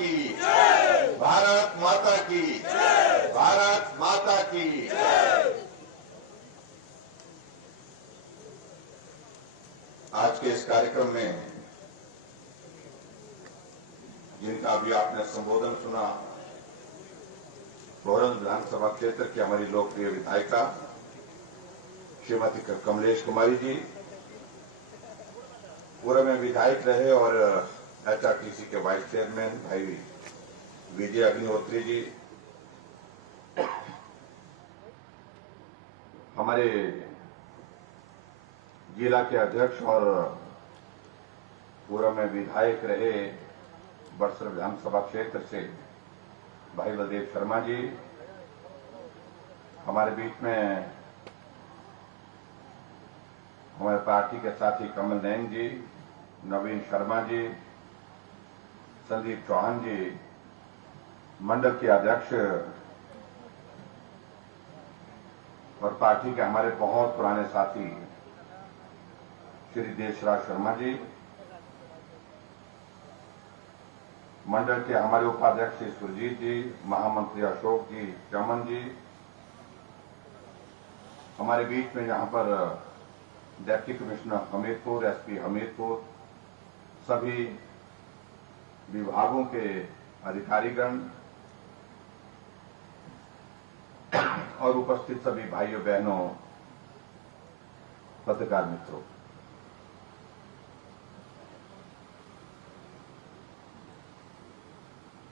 की, भारत माता की, भारत माता की। आज के इस कार्यक्रम में जिनका अभी आपने संबोधन सुना, भोरंज विधानसभा क्षेत्र की हमारी लोकप्रिय विधायिका श्रीमती कमलेश कुमारी जी, पूर्व में विधायक रहे और एचआरटीसी के वाइस चेयरमैन भाई विजय अग्निहोत्री जी, हमारे जिला के अध्यक्ष और पूर्व में विधायक रहे बड़सर विधानसभा क्षेत्र से भाई बलदेव शर्मा जी, हमारे बीच में हमारे पार्टी के साथी कमल नयन जी, नवीन शर्मा जी, संदीप चौहान जी, मंडल के अध्यक्ष और पार्टी के हमारे बहुत पुराने साथी श्री देशराज शर्मा जी, मंडल के हमारे उपाध्यक्ष श्री सुरजीत जी, महामंत्री अशोक जी, चमन जी, हमारे बीच में यहां पर deputy commissioner Hamirpur, SP Hamirpur, सभी विभागों के अधिकारीगण और उपस्थित सभी भाइयों बहनों, पत्रकार मित्रों,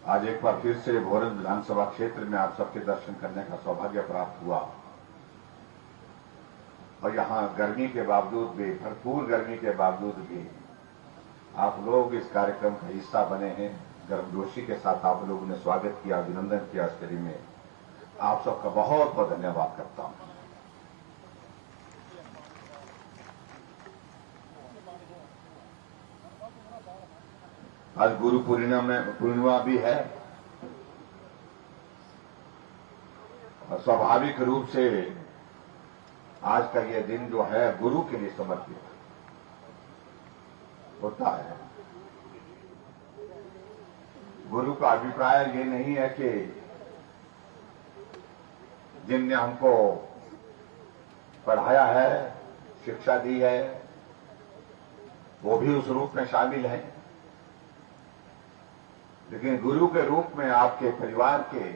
आज एक बार फिर से भोरंज विधानसभा क्षेत्र में आप सबके दर्शन करने का सौभाग्य प्राप्त हुआ और यहां गर्मी के बावजूद भी, भरपूर गर्मी के बावजूद भी आप लोग इस कार्यक्रम का हिस्सा बने हैं। गर्मजोशी के साथ आप लोगों ने स्वागत किया, अभिनंदन किया। इस कड़ी में आप सबका बहुत बहुत धन्यवाद करता हूं। आज गुरु पूर्णिमा भी है और स्वाभाविक रूप से आज का यह दिन जो है गुरु के लिए समर्पित होता है। गुरु का अभिप्राय ये नहीं है कि जिनने हमको पढ़ाया है, शिक्षा दी है, वो भी उस रूप में शामिल है, लेकिन गुरु के रूप में आपके परिवार के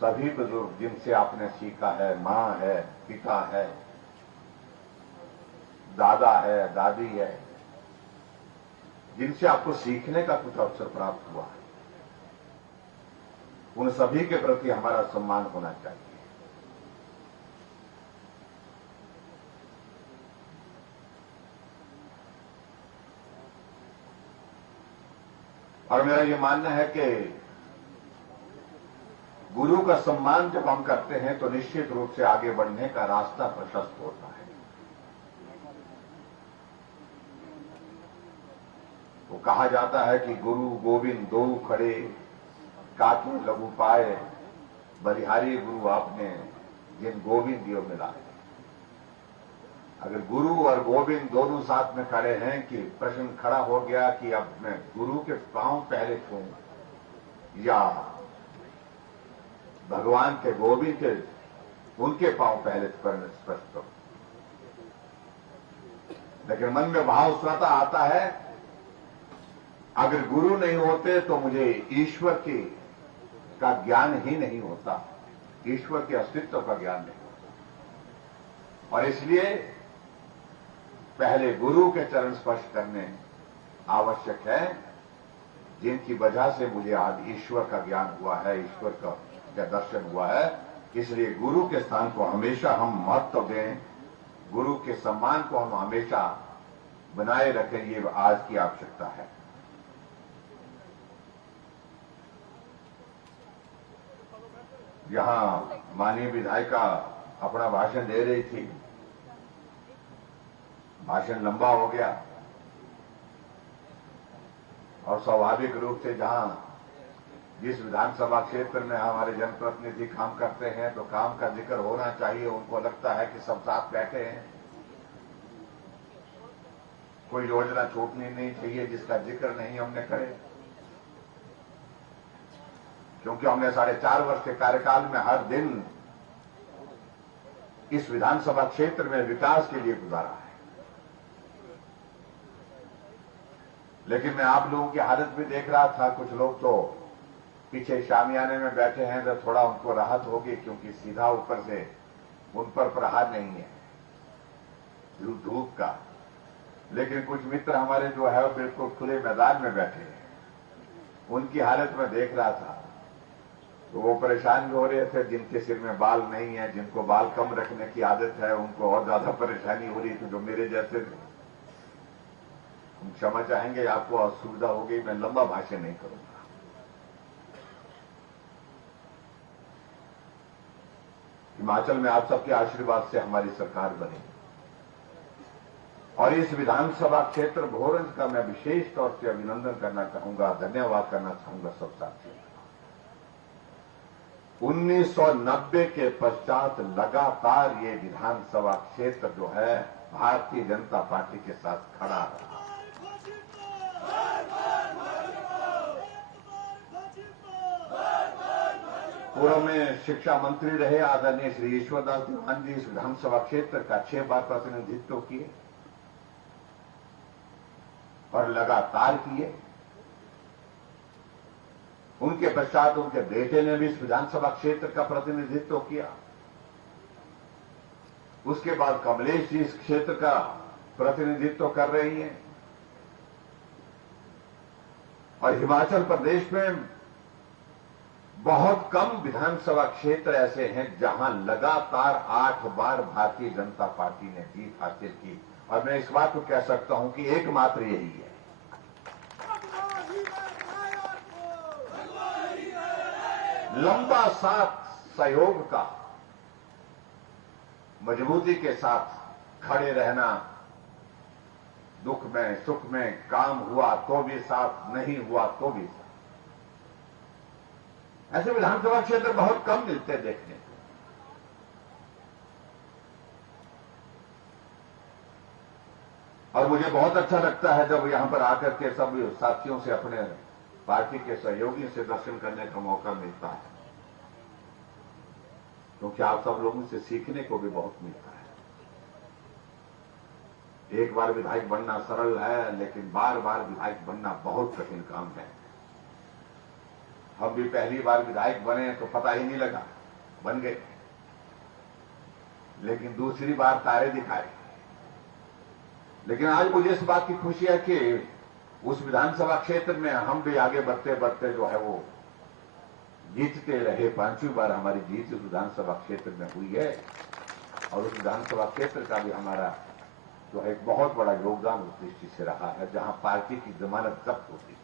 सभी बुजुर्ग जिनसे आपने सीखा है, मां है, पिता है, दादा है, दादी है, जिनसे आपको सीखने का कुछ अवसर प्राप्त हुआ है, उन सभी के प्रति हमारा सम्मान होना चाहिए। और मेरा ये मानना है कि गुरु का सम्मान जब हम करते हैं तो निश्चित रूप से आगे बढ़ने का रास्ता प्रशस्त होता है। वो कहा जाता है कि गुरु गोविंद दो खड़े, काके लघु पाए, बलिहारी गुरु आपने जिन गोविंद दियो मिलाए। अगर गुरु और गोविंद दोनों साथ में खड़े हैं कि प्रश्न खड़ा हो गया कि अब मैं गुरु के पांव पहले छूं या भगवान के गोविंद के उनके पांव पहले स्पर्श करो। लेकिन मन में भाव स्वतः आता है, अगर गुरु नहीं होते तो मुझे ईश्वर का ज्ञान ही नहीं होता, ईश्वर के अस्तित्व का ज्ञान नहीं होता। और इसलिए पहले गुरु के चरण स्पर्श करने आवश्यक है, जिनकी वजह से मुझे आज ईश्वर का ज्ञान हुआ है, ईश्वर का दर्शन हुआ है। इसलिए गुरु के स्थान को हमेशा हम महत्व दें, गुरु के सम्मान को हम हमेशा बनाए रखें, ये आज की आवश्यकता है। यहां माननीय विधायिका अपना भाषण दे रही थी, भाषण लंबा हो गया और स्वाभाविक रूप से जहां जिस विधानसभा क्षेत्र में हमारे जनप्रतिनिधि काम करते हैं तो काम का जिक्र होना चाहिए। उनको लगता है कि सब साथ बैठे हैं, कोई योजना छूटनी नहीं चाहिए जिसका जिक्र नहीं हमने करे। क्योंकि हमने 4.5 वर्ष के कार्यकाल में हर दिन इस विधानसभा क्षेत्र में विकास के लिए गुजारा है। लेकिन मैं आप लोगों की हालत भी देख रहा था, कुछ लोग तो पीछे शामियाने में बैठे हैं, तो थोड़ा उनको राहत होगी, क्योंकि सीधा ऊपर से उन पर प्रहार नहीं है धूप का। लेकिन कुछ मित्र हमारे जो है बिल्कुल खुले मैदान में बैठे हैं, उनकी हालत में देख रहा था, तो वो परेशान भी हो रहे थे। जिनके सिर में बाल नहीं है, जिनको बाल कम रखने की आदत है, उनको और ज्यादा परेशानी हो रही थी। जो मेरे जैसे क्षमा चाहेंगे, आपको असुविधा हो गई, मैं लंबा भाषण नहीं करूंगा। हिमाचल में आप सबके आशीर्वाद से हमारी सरकार बनी, और इस विधानसभा क्षेत्र भोरंज का मैं विशेष तौर से अभिनंदन करना चाहूंगा, धन्यवाद करना चाहूंगा सब साथियों का। 1990 के पश्चात लगातार ये विधानसभा क्षेत्र जो है भारतीय जनता पार्टी के साथ खड़ा रहा। पूर्व में शिक्षा मंत्री रहे आदरणीय श्री ईश्वरदास दीवान जी इस विधानसभा क्षेत्र का 6 बार प्रतिनिधित्व किए और लगातार किए। उनके पश्चात उनके बेटे ने भी इस विधानसभा क्षेत्र का प्रतिनिधित्व किया। उसके बाद कमलेश जी इस क्षेत्र का प्रतिनिधित्व कर रही हैं। और हिमाचल प्रदेश में बहुत कम विधानसभा क्षेत्र ऐसे हैं जहां लगातार 8 बार भारतीय जनता पार्टी ने जीत हासिल की, और मैं इस बात को कह सकता हूं कि एकमात्र यही है। लंबा साथ सहयोग का, मजबूती के साथ खड़े रहना, दुख में सुख में, काम हुआ तो भी साथ, नहीं हुआ तो भी साथ। ऐसे विधानसभा क्षेत्र बहुत कम मिलते देखने को। और मुझे बहुत अच्छा लगता है जब यहां पर आकर के सब साथियों से, अपने पार्टी के सहयोगी से दर्शन करने का मौका मिलता है, क्योंकि आप सब लोगों से सीखने को भी बहुत मिलता है। एक बार विधायक बनना सरल है, लेकिन बार बार विधायक बनना बहुत कठिन काम है। हम भी पहली बार विधायक बने तो पता ही नहीं लगा, बन गए। लेकिन दूसरी बार तारे दिखाए। लेकिन आज मुझे इस बात की खुशी है कि उस विधानसभा क्षेत्र में हम भी आगे बढ़ते बढ़ते जो है वो जीतते रहे। 5वीं बार हमारी जीत उस विधानसभा क्षेत्र में हुई है, और उस विधानसभा क्षेत्र का भी हमारा जो है एक बहुत बड़ा योगदान उस दृष्टि से रहा है, जहां पार्टी की जमानत जब्त होती थी।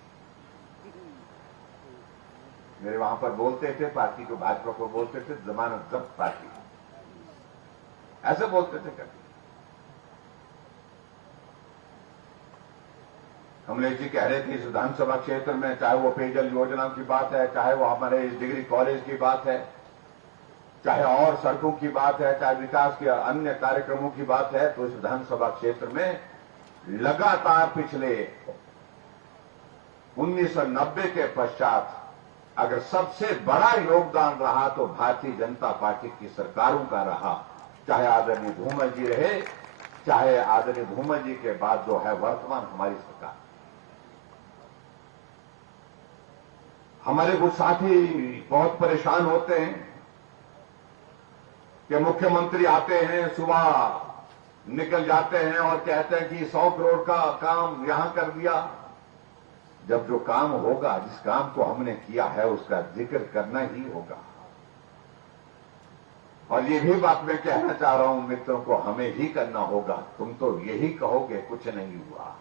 मेरे वहां पर बोलते थे, पार्टी को, भाजपा को बोलते थे जमानत जब्त पार्टी, ऐसे बोलते थे कभी। कमलेश जी कह रहे थे इस विधानसभा क्षेत्र में, चाहे वो पेयजल योजनाओं की बात है, चाहे वो हमारे इस डिग्री कॉलेज की बात है, चाहे और सड़कों की बात है, चाहे विकास के अन्य कार्यक्रमों की बात है, तो इस विधानसभा क्षेत्र में लगातार पिछले 1990 के पश्चात अगर सबसे बड़ा योगदान रहा तो भारतीय जनता पार्टी की सरकारों का रहा। चाहे आदरणीय धूमल जी रहे, चाहे आदरणीय धूमल जी के बाद जो है वर्तमान हमारी सरकार। हमारे कुछ साथी बहुत परेशान होते हैं कि मुख्यमंत्री आते हैं, सुबह निकल जाते हैं और कहते हैं कि 100 करोड़ का काम यहां कर दिया। जब जो काम होगा, जिस काम को हमने किया है, उसका जिक्र करना ही होगा। और ये भी बात मैं कहना चाह रहा हूं मित्रों को, हमें ही करना होगा। तुम तो यही कहोगे कुछ नहीं हुआ।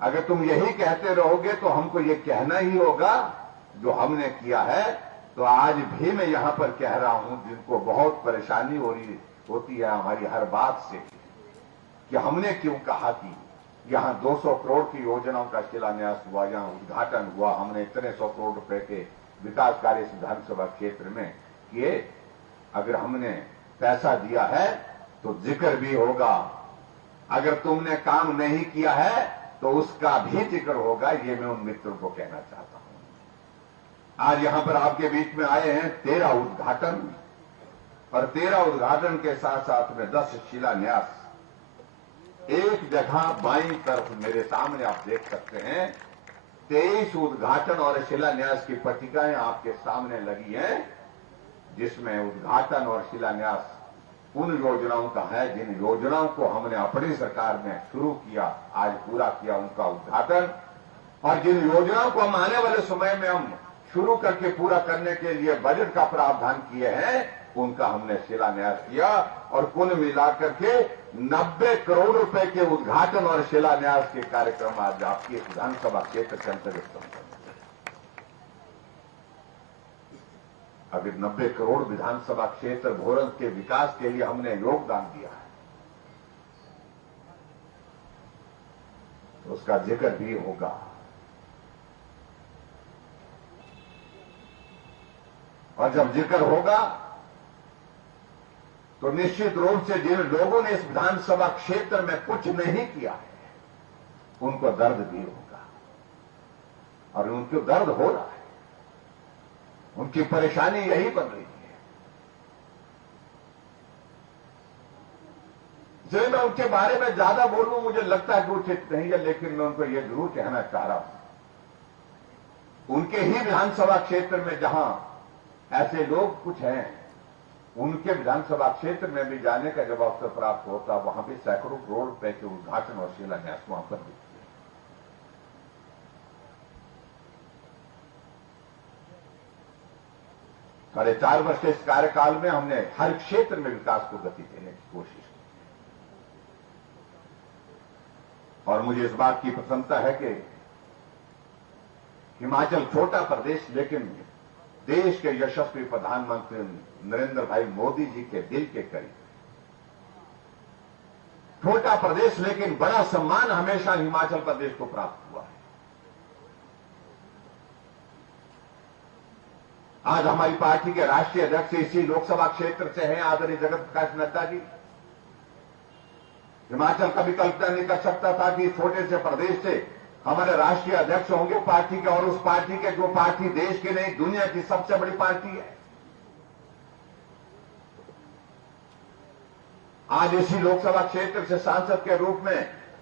अगर तुम यही कहते रहोगे तो हमको ये कहना ही होगा जो हमने किया है। तो आज भी मैं यहां पर कह रहा हूं, जिनको बहुत परेशानी होती है हमारी हर बात से, कि हमने क्यों कहा कि यहां 200 करोड़ की योजनाओं का शिलान्यास हुआ, यहां उद्घाटन हुआ, हमने इतने 100 करोड़ रुपए के विकास कार्य विधानसभा क्षेत्र में किए। अगर हमने पैसा दिया है तो जिक्र भी होगा। अगर तुमने काम नहीं किया है तो उसका भी जिक्र होगा। ये मैं उन मित्रों को कहना चाहता हूं। आज यहां पर आपके बीच में आए हैं 13 उद्घाटन और 13 उद्घाटन के साथ साथ में 10 शिलान्यास। एक जगह बाईं तरफ मेरे सामने आप देख सकते हैं 23 उद्घाटन और शिलान्यास की पट्टिकाएं आपके सामने लगी हैं, जिसमें उद्घाटन और शिलान्यास उन योजनाओं का है जिन योजनाओं को हमने अपनी सरकार में शुरू किया, आज पूरा किया, उनका उद्घाटन, और जिन योजनाओं को हम आने वाले समय में हम शुरू करके पूरा करने के लिए बजट का प्रावधान किए हैं, उनका हमने शिलान्यास किया। और कुल मिलाकर के 90 करोड़ रुपए के उद्घाटन और शिलान्यास के कार्यक्रम आज आपकी विधानसभा क्षेत्र के अंतर्गत अभी 90 करोड़ विधानसभा क्षेत्र भोरंज के विकास के लिए हमने योगदान दिया है, तो उसका जिक्र भी होगा। और जब जिक्र होगा तो निश्चित रूप से जिन लोगों ने इस विधानसभा क्षेत्र में कुछ नहीं किया है, उनको दर्द भी होगा, और उनको दर्द हो रहा है, उनकी परेशानी यही बन रही है। जो मैं उनके बारे में ज्यादा बोलूं मुझे लगता है कि उचित नहीं है, लेकिन मैं उनको यह जरूर कहना चाह रहा हूं, उनके ही विधानसभा क्षेत्र में जहां ऐसे लोग कुछ हैं, उनके विधानसभा क्षेत्र में भी जाने का जब अवसर प्राप्त होता, वहां भी सैकड़ों करोड़ रुपए के उद्घाटन और शिलान्यास वहां पर भी। साढ़े 4 वर्ष के इस कार्यकाल में हमने हर क्षेत्र में विकास को गति देने की कोशिश की, और मुझे इस बात की प्रसन्नता है कि हिमाचल छोटा प्रदेश, लेकिन देश के यशस्वी प्रधानमंत्री नरेंद्र भाई मोदी जी के दिल के करीब। छोटा प्रदेश लेकिन बड़ा सम्मान हमेशा हिमाचल प्रदेश को प्राप्त हुआ है। आज हमारी पार्टी के राष्ट्रीय अध्यक्ष इसी लोकसभा क्षेत्र से हैं, आदरणीय जगत प्रकाश नड्डा जी। हिमाचल कभी कल्पना नहीं कर सकता था कि छोटे से प्रदेश से हमारे राष्ट्रीय अध्यक्ष होंगे पार्टी के, और उस पार्टी के जो पार्टी देश की नहीं दुनिया की सबसे बड़ी पार्टी है। आज इसी लोकसभा क्षेत्र से सांसद के रूप में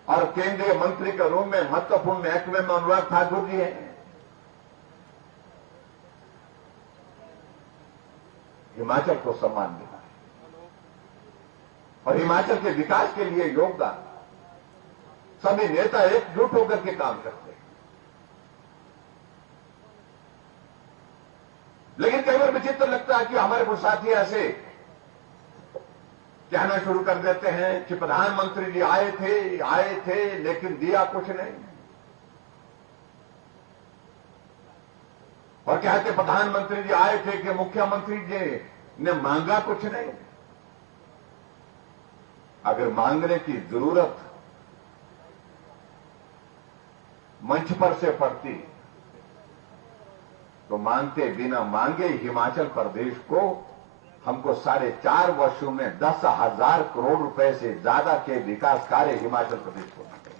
और केंद्रीय मंत्री के रूप में महत्वपूर्ण महकमे में अनुराग ठाकुर जी हैं। हिमाचल को सम्मान मिला है, और हिमाचल के विकास के लिए योगदान सभी नेता एकजुट होकर के काम करते हैं। लेकिन कई बार विचित्र लगता है कि हमारे कुछ साथी ऐसे कहना शुरू कर देते हैं कि प्रधानमंत्री जी आए थे लेकिन दिया कुछ नहीं, और कहते प्रधानमंत्री जी आए थे कि मुख्यमंत्री जी ने मांगा कुछ नहीं। अगर मांगने की जरूरत मंच पर से पड़ती तो मांगते बिना मांगे हिमाचल प्रदेश को हमको 4.5 वर्षों में 10,000 करोड़ रुपए से ज्यादा के विकास कार्य हिमाचल प्रदेश को मिले।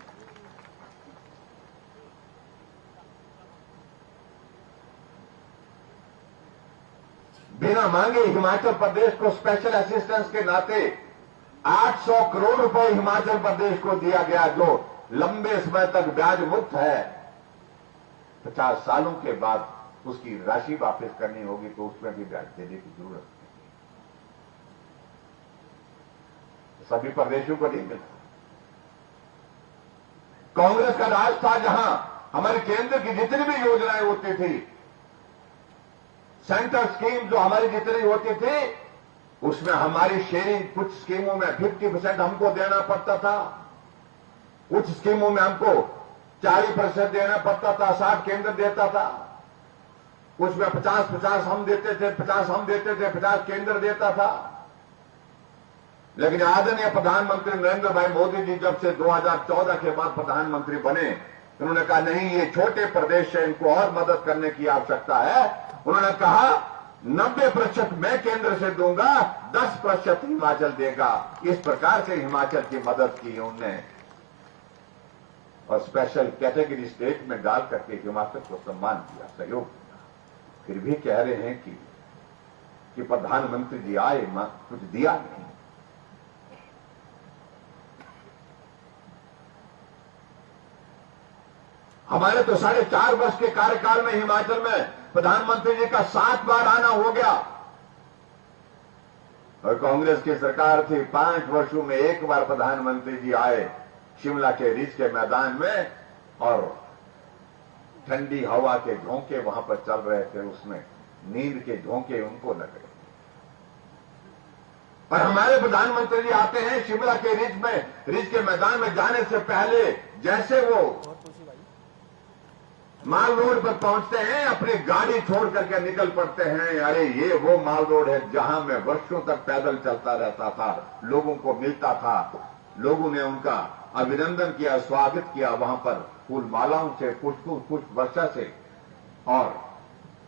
बिना मांगे हिमाचल प्रदेश को स्पेशल असिस्टेंस के नाते 800 करोड़ रुपए हिमाचल प्रदेश को दिया गया, जो लंबे समय तक ब्याज मुक्त है। 50 सालों के बाद उसकी राशि वापस करनी होगी तो उसमें भी ब्याज देने की जरूरत है। सभी प्रदेशों को नहीं मिला। कांग्रेस का राज था, जहां हमारे केंद्र की जितनी भी योजनाएं होती थी, सेंट्रल स्कीम जो हमारी जितनी होती थी, उसमें हमारी शेयरिंग कुछ स्कीमों में 50% हमको देना पड़ता था, कुछ स्कीमों में हमको 40% देना पड़ता था, 60 केंद्र देता था, कुछ में 50-50 हम देते थे, 50 हम देते थे, 50 केंद्र देता था। लेकिन आदरणीय प्रधानमंत्री नरेंद्र भाई मोदी जी जब से 2014 के बाद प्रधानमंत्री बने, उन्होंने कहा नहीं, ये छोटे प्रदेश है, इनको और मदद करने की आवश्यकता है। उन्होंने कहा 90% मैं केंद्र से दूंगा, 10% हिमाचल देगा। इस प्रकार से हिमाचल की मदद की उन्होंने, और स्पेशल कैटेगरी स्टेट में डाल करके हिमाचल को सम्मान किया, सहयोग किया। फिर भी कह रहे हैं कि प्रधानमंत्री जी आए, कुछ दिया नहीं। हमारे तो 4.5 वर्ष के कार्यकाल में हिमाचल में प्रधानमंत्री जी का 7 बार आना हो गया, और कांग्रेस की सरकार थी 5 वर्षों में 1 बार प्रधानमंत्री जी आए शिमला के रिज के मैदान में, और ठंडी हवा के झोंके वहां पर चल रहे थे, उसमें नींद के झोंके उनको लग रहे। और हमारे प्रधानमंत्री जी आते हैं शिमला के रिज के मैदान में जाने से पहले जैसे वो माल रोड पर पहुंचते हैं, अपनी गाड़ी छोड़ करके निकल पड़ते हैं। अरे ये वो माल रोड है जहां मैं वर्षों तक पैदल चलता रहता था, लोगों को मिलता था, लोगों ने उनका अभिनंदन किया, स्वागत किया, वहां पर फूल मालाओं से, पुष्प वर्षा से। और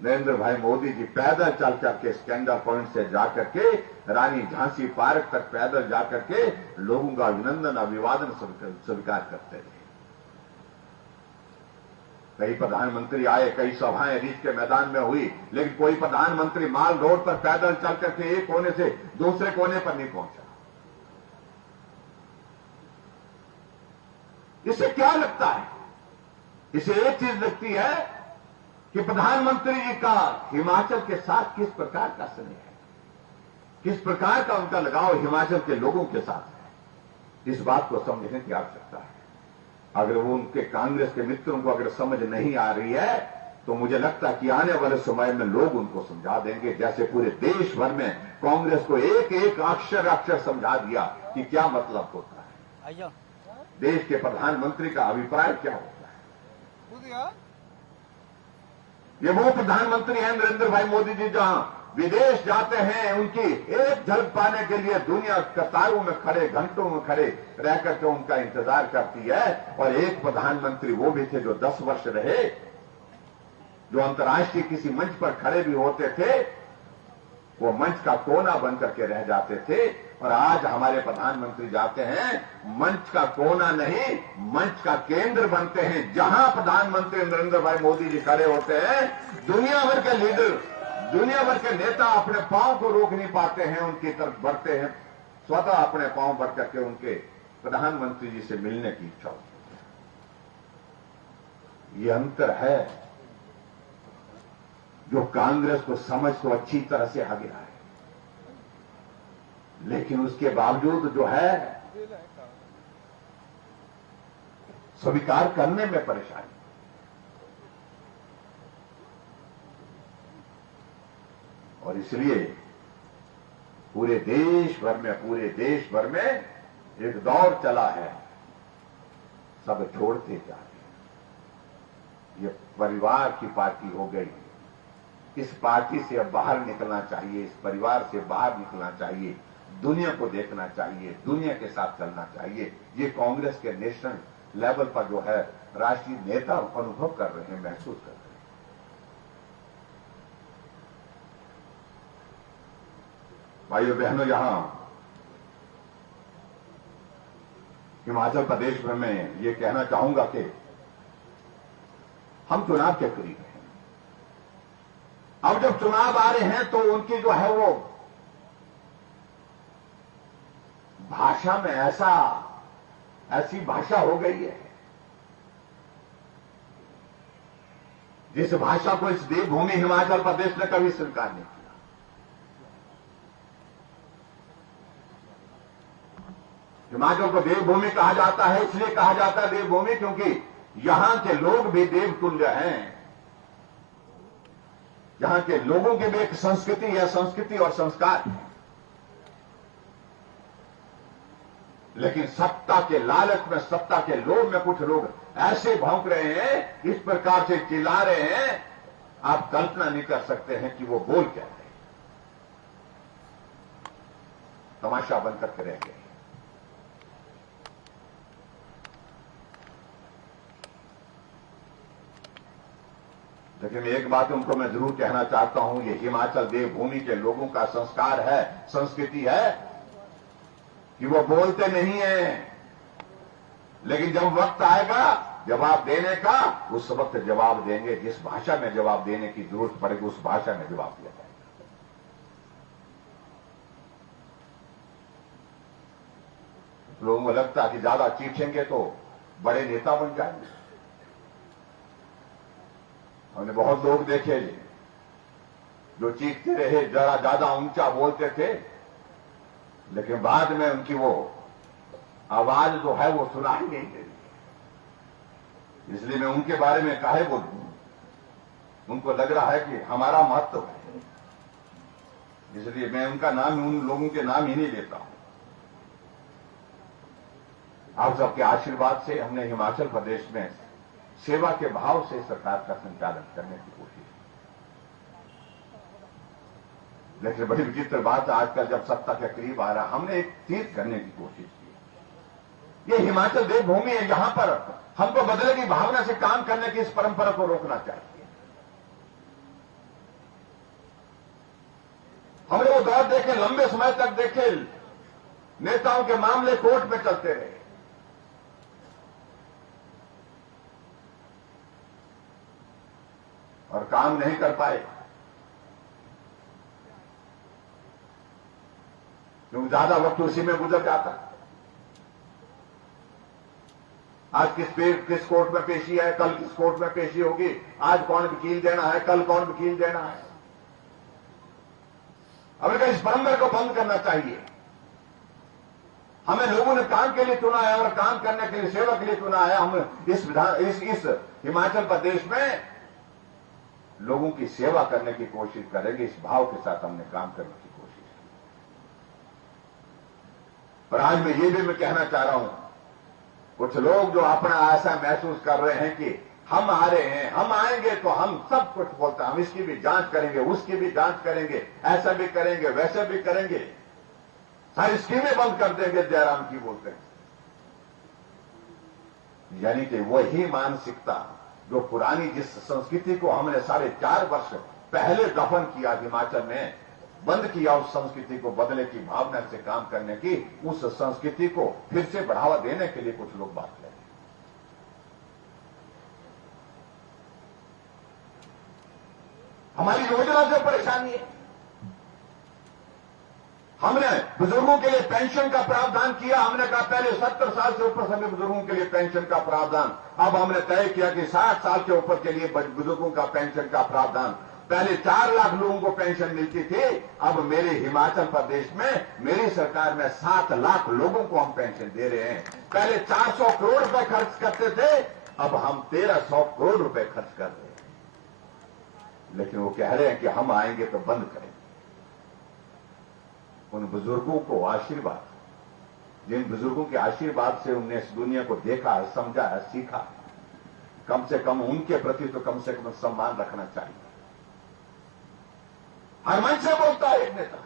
नरेंद्र भाई मोदी जी पैदल चल करके स्कैंडल पॉइंट से जाकर के रानी झांसी पार्क तक पैदल जाकर के लोगों का अभिनंदन, अभिवादन स्वीकार करते थे। कई प्रधानमंत्री आए, कई सभाएं रिज के मैदान में हुई, लेकिन कोई प्रधानमंत्री माल रोड पर पैदल चल करके एक कोने से दूसरे कोने पर नहीं पहुंचा। इसे क्या लगता है? इसे एक चीज लगती है कि प्रधानमंत्री जी का हिमाचल के साथ किस प्रकार का स्नेह है, किस प्रकार का उनका लगाव हिमाचल के लोगों के साथ है। इस बात को समझने की आवश्यकता है। अगर वो उनके कांग्रेस के मित्रों को अगर समझ नहीं आ रही है, तो मुझे लगता है कि आने वाले समय में लोग उनको समझा देंगे, जैसे पूरे देश भर में कांग्रेस को एक एक अक्षर समझा दिया कि क्या मतलब होता है, देश के प्रधानमंत्री का अभिप्राय क्या होता है। ये वो प्रधानमंत्री हैं नरेंद्र भाई मोदी जी, जहां विदेश जाते हैं, उनकी एक झलक पाने के लिए दुनिया कतारों में खड़े, घंटों में खड़े रहकर के उनका इंतजार करती है। और एक प्रधानमंत्री वो भी थे जो 10 वर्ष रहे, जो अंतर्राष्ट्रीय किसी मंच पर खड़े भी होते थे, वो मंच का कोना बनकर के रह जाते थे। और आज हमारे प्रधानमंत्री जाते हैं, मंच का कोना नहीं, मंच का केंद्र बनते हैं। जहां प्रधानमंत्री नरेंद्र भाई मोदी जी खड़े होते हैं, दुनिया भर के लीडर, दुनिया भर के नेता अपने पांव को रोक नहीं पाते हैं, उनकी तरफ बढ़ते हैं, स्वतः अपने पांव बढ़ करके उनके प्रधानमंत्री जी से मिलने की इच्छा होती है। ये अंतर है जो कांग्रेस को समझ तो अच्छी तरह से आ गया है, लेकिन उसके बावजूद जो है स्वीकार करने में परेशानी। और इसलिए पूरे देश भर में एक दौर चला है, सब छोड़ते जा रहे हैं। ये परिवार की पार्टी हो गई, इस पार्टी से अब बाहर निकलना चाहिए, इस परिवार से बाहर निकलना चाहिए, दुनिया को देखना चाहिए, दुनिया के साथ चलना चाहिए। ये कांग्रेस के नेशनल लेवल पर जो है राष्ट्रीय नेता अनुभव कर रहे हैं, महसूस कर रहे हैं। भाइयों बहनों, यहां हिमाचल प्रदेश में मैं ये कहना चाहूंगा कि हम चुनाव के करीब हैं। अब जब चुनाव आ रहे हैं तो उनकी जो है वो भाषा में ऐसी भाषा हो गई है जिस भाषा को इस देवभूमि हिमाचल प्रदेश ने कभी स्वीकार नहीं किया। हिमाचल को देवभूमि कहा जाता है, इसलिए कहा जाता है देवभूमि क्योंकि यहां के लोग भी देवतुल्य हैं। यहां के लोगों की भी एक संस्कृति है, संस्कृति और संस्कार है। लेकिन सत्ता के लालच में, सत्ता के लोभ में कुछ लोग ऐसे भौंक रहे हैं, इस प्रकार से चिल्ला रहे हैं, आप कल्पना नहीं कर सकते हैं कि वो बोल क्या रहे हैं। तमाशा बनकर के रह गए। लेकिन एक बात उनको मैं जरूर कहना चाहता हूं, ये हिमाचल देवभूमि के लोगों का संस्कार है, संस्कृति है कि वो बोलते नहीं है, लेकिन जब वक्त आएगा जवाब देने का उस वक्त जवाब देंगे, जिस भाषा में जवाब देने की जरूरत पड़ेगी उस भाषा में जवाब दिया जाएगा। लोगों को लगता है कि ज्यादा चीखेंगे तो बड़े नेता बन जाएंगे। हमने बहुत लोग देखे जो चीखते रहे, जरा ज्यादा ऊंचा बोलते थे, लेकिन बाद में उनकी वो आवाज जो है वो सुनाई नहीं देती। इसलिए मैं उनके बारे में काहे बोलूं, उनको लग रहा है कि हमारा महत्व है, इसलिए मैं उनका नाम, उन लोगों के नाम ही नहीं लेता हूं। आप सबके आशीर्वाद से हमने हिमाचल प्रदेश में सेवा के भाव से सरकार का संचालन करने की कोशिश की। लेकिन बड़ी विचित्र बात है, आजकल जब सत्ता के करीब आ रहा, हमने एक चीज करने की कोशिश की। ये हिमाचल देवभूमि है, यहां पर हमको बदले की भावना से काम करने की इस परंपरा को रोकना चाहिए। हमने वो दौर देखे, लंबे समय तक देखे, नेताओं के मामले कोर्ट में चलते रहे, और काम नहीं कर पाए, क्योंकि ज्यादा वक्त उसी में गुजर जाता। आज किस कोर्ट में पेशी है, कल किस कोर्ट में पेशी होगी, आज कौन वकील देना है, कल कौन वकील देना है। हमें इस परंपरा को बंद करना चाहिए। हमें लोगों ने काम के लिए चुना है और काम करने के लिए, सेवा के लिए चुना है। हम इस हिमाचल प्रदेश में लोगों की सेवा करने की कोशिश करेंगे, इस भाव के साथ हमने काम करने की कोशिश की। और आज मैं ये भी मैं कहना चाह रहा हूं, कुछ लोग जो अपना ऐसा महसूस कर रहे हैं कि हम आ रहे हैं, हम आएंगे तो हम सब कुछ बोलते हैं, हम इसकी भी जांच करेंगे, उसकी भी जांच करेंगे, ऐसा भी करेंगे, वैसे भी करेंगे, सारी स्कीमें बंद कर देंगे, जयराम की बोलते हैं। यानी कि वही मानसिकता जो पुरानी, जिस संस्कृति को हमने 4.5 वर्ष पहले दफन किया, हिमाचल में बंद किया, उस संस्कृति को बदले की भावना से काम करने की, उस संस्कृति को फिर से बढ़ावा देने के लिए कुछ लोग बात कर रहे हैं। हमारी योजना से परेशानी है। हमने बुजुर्गों के लिए पेंशन का प्रावधान किया। हमने कहा पहले 70 साल से ऊपर सभी बुजुर्गों के लिए पेंशन का प्रावधान, अब हमने तय किया कि 60 साल के ऊपर के लिए बुजुर्गों का पेंशन का प्रावधान। पहले 4 लाख लोगों को पेंशन मिलती थी, अब मेरे हिमाचल प्रदेश में मेरी सरकार में 7 लाख लोगों को हम पेंशन दे रहे हैं। पहले 400 करोड़ रुपए खर्च करते थे, अब हम 1300 करोड़ रुपए खर्च कर रहे हैं। लेकिन वो कह रहे हैं कि हम आएंगे तो बंद करेंगे। उन बुजुर्गों को आशीर्वाद, जिन बुजुर्गों के आशीर्वाद से उनने इस दुनिया को देखा है, समझा है, सीखा, कम से कम उनके प्रति तो कम से कम सम्मान रखना चाहिए। हर मंच से बोलता है एक नेता,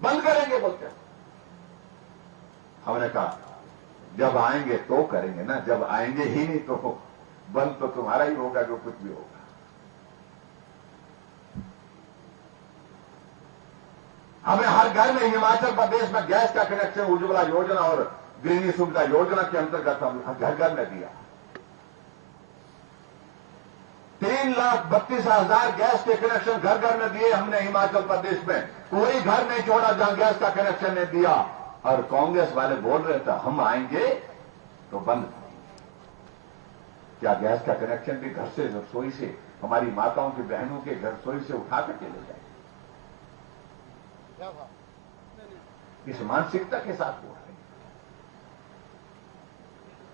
बंद करेंगे बोलते हैं। हमने कहा जब आएंगे तो करेंगे ना, जब आएंगे ही नहीं तो बंद तो तुम्हारा ही होगा, जो कुछ भी होगा। हमें हर घर में हिमाचल प्रदेश में गैस का कनेक्शन उज्ज्वला योजना और गृहिणी सुविधा योजना के अंतर्गत हम घर घर में दिया। 3,32,000 गैस के कनेक्शन घर घर में दिए हमने हिमाचल प्रदेश में। कोई घर नहीं छोड़ा जहां गैस का कनेक्शन नहीं दिया। और कांग्रेस वाले बोल रहे थे हम आएंगे तो बंद करेंगे। क्या गैस का कनेक्शन भी घर से, रसोई से, हमारी माताओं की, बहनों के घर रसोई से उठा करके ले जाए? इस मानसिकता के साथ बोल रहे हैं।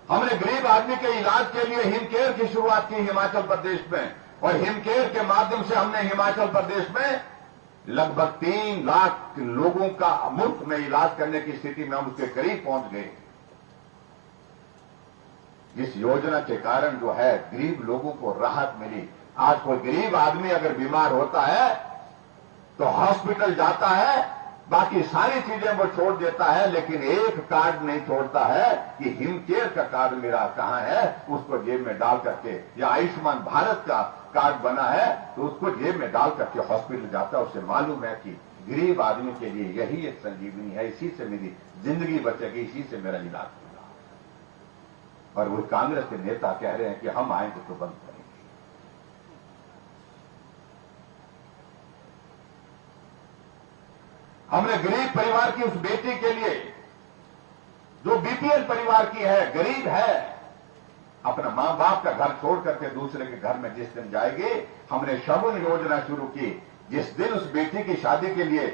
हमने गरीब आदमी के इलाज के लिए हिमकेयर की शुरुआत की हिमाचल प्रदेश में, और हिमकेयर के माध्यम से हमने हिमाचल प्रदेश में लगभग 3 लाख लोगों का मुफ्त में इलाज करने की स्थिति में हम उसके करीब पहुंच गए। इस योजना के कारण जो है गरीब लोगों को राहत मिली। आज कोई गरीब आदमी अगर बीमार होता है तो हॉस्पिटल जाता है, बाकी सारी चीजें वो छोड़ देता है, लेकिन एक कार्ड नहीं छोड़ता है कि हिमकेयर का कार्ड मेरा कहां है, उसको जेब में डाल करके, या आयुष्मान भारत का कार्ड बना है तो उसको जेब में डाल करके हॉस्पिटल जाता है। उसे मालूम है कि गरीब आदमी के लिए यही एक संजीवनी है, इसी से मेरी जिंदगी बचेगी, इसी से मेरा इलाज होगा। और वो कांग्रेस के नेता कह रहे हैं कि हम आएंगे तो बंद करेंगे। हमने गरीब परिवार की उस बेटी के लिए जो बीपीएल परिवार की है, गरीब है, अपना मां बाप का घर छोड़ करके दूसरे के घर में जिस दिन जाएगी, हमने शगुन योजना शुरू की। जिस दिन उस बेटी की शादी के लिए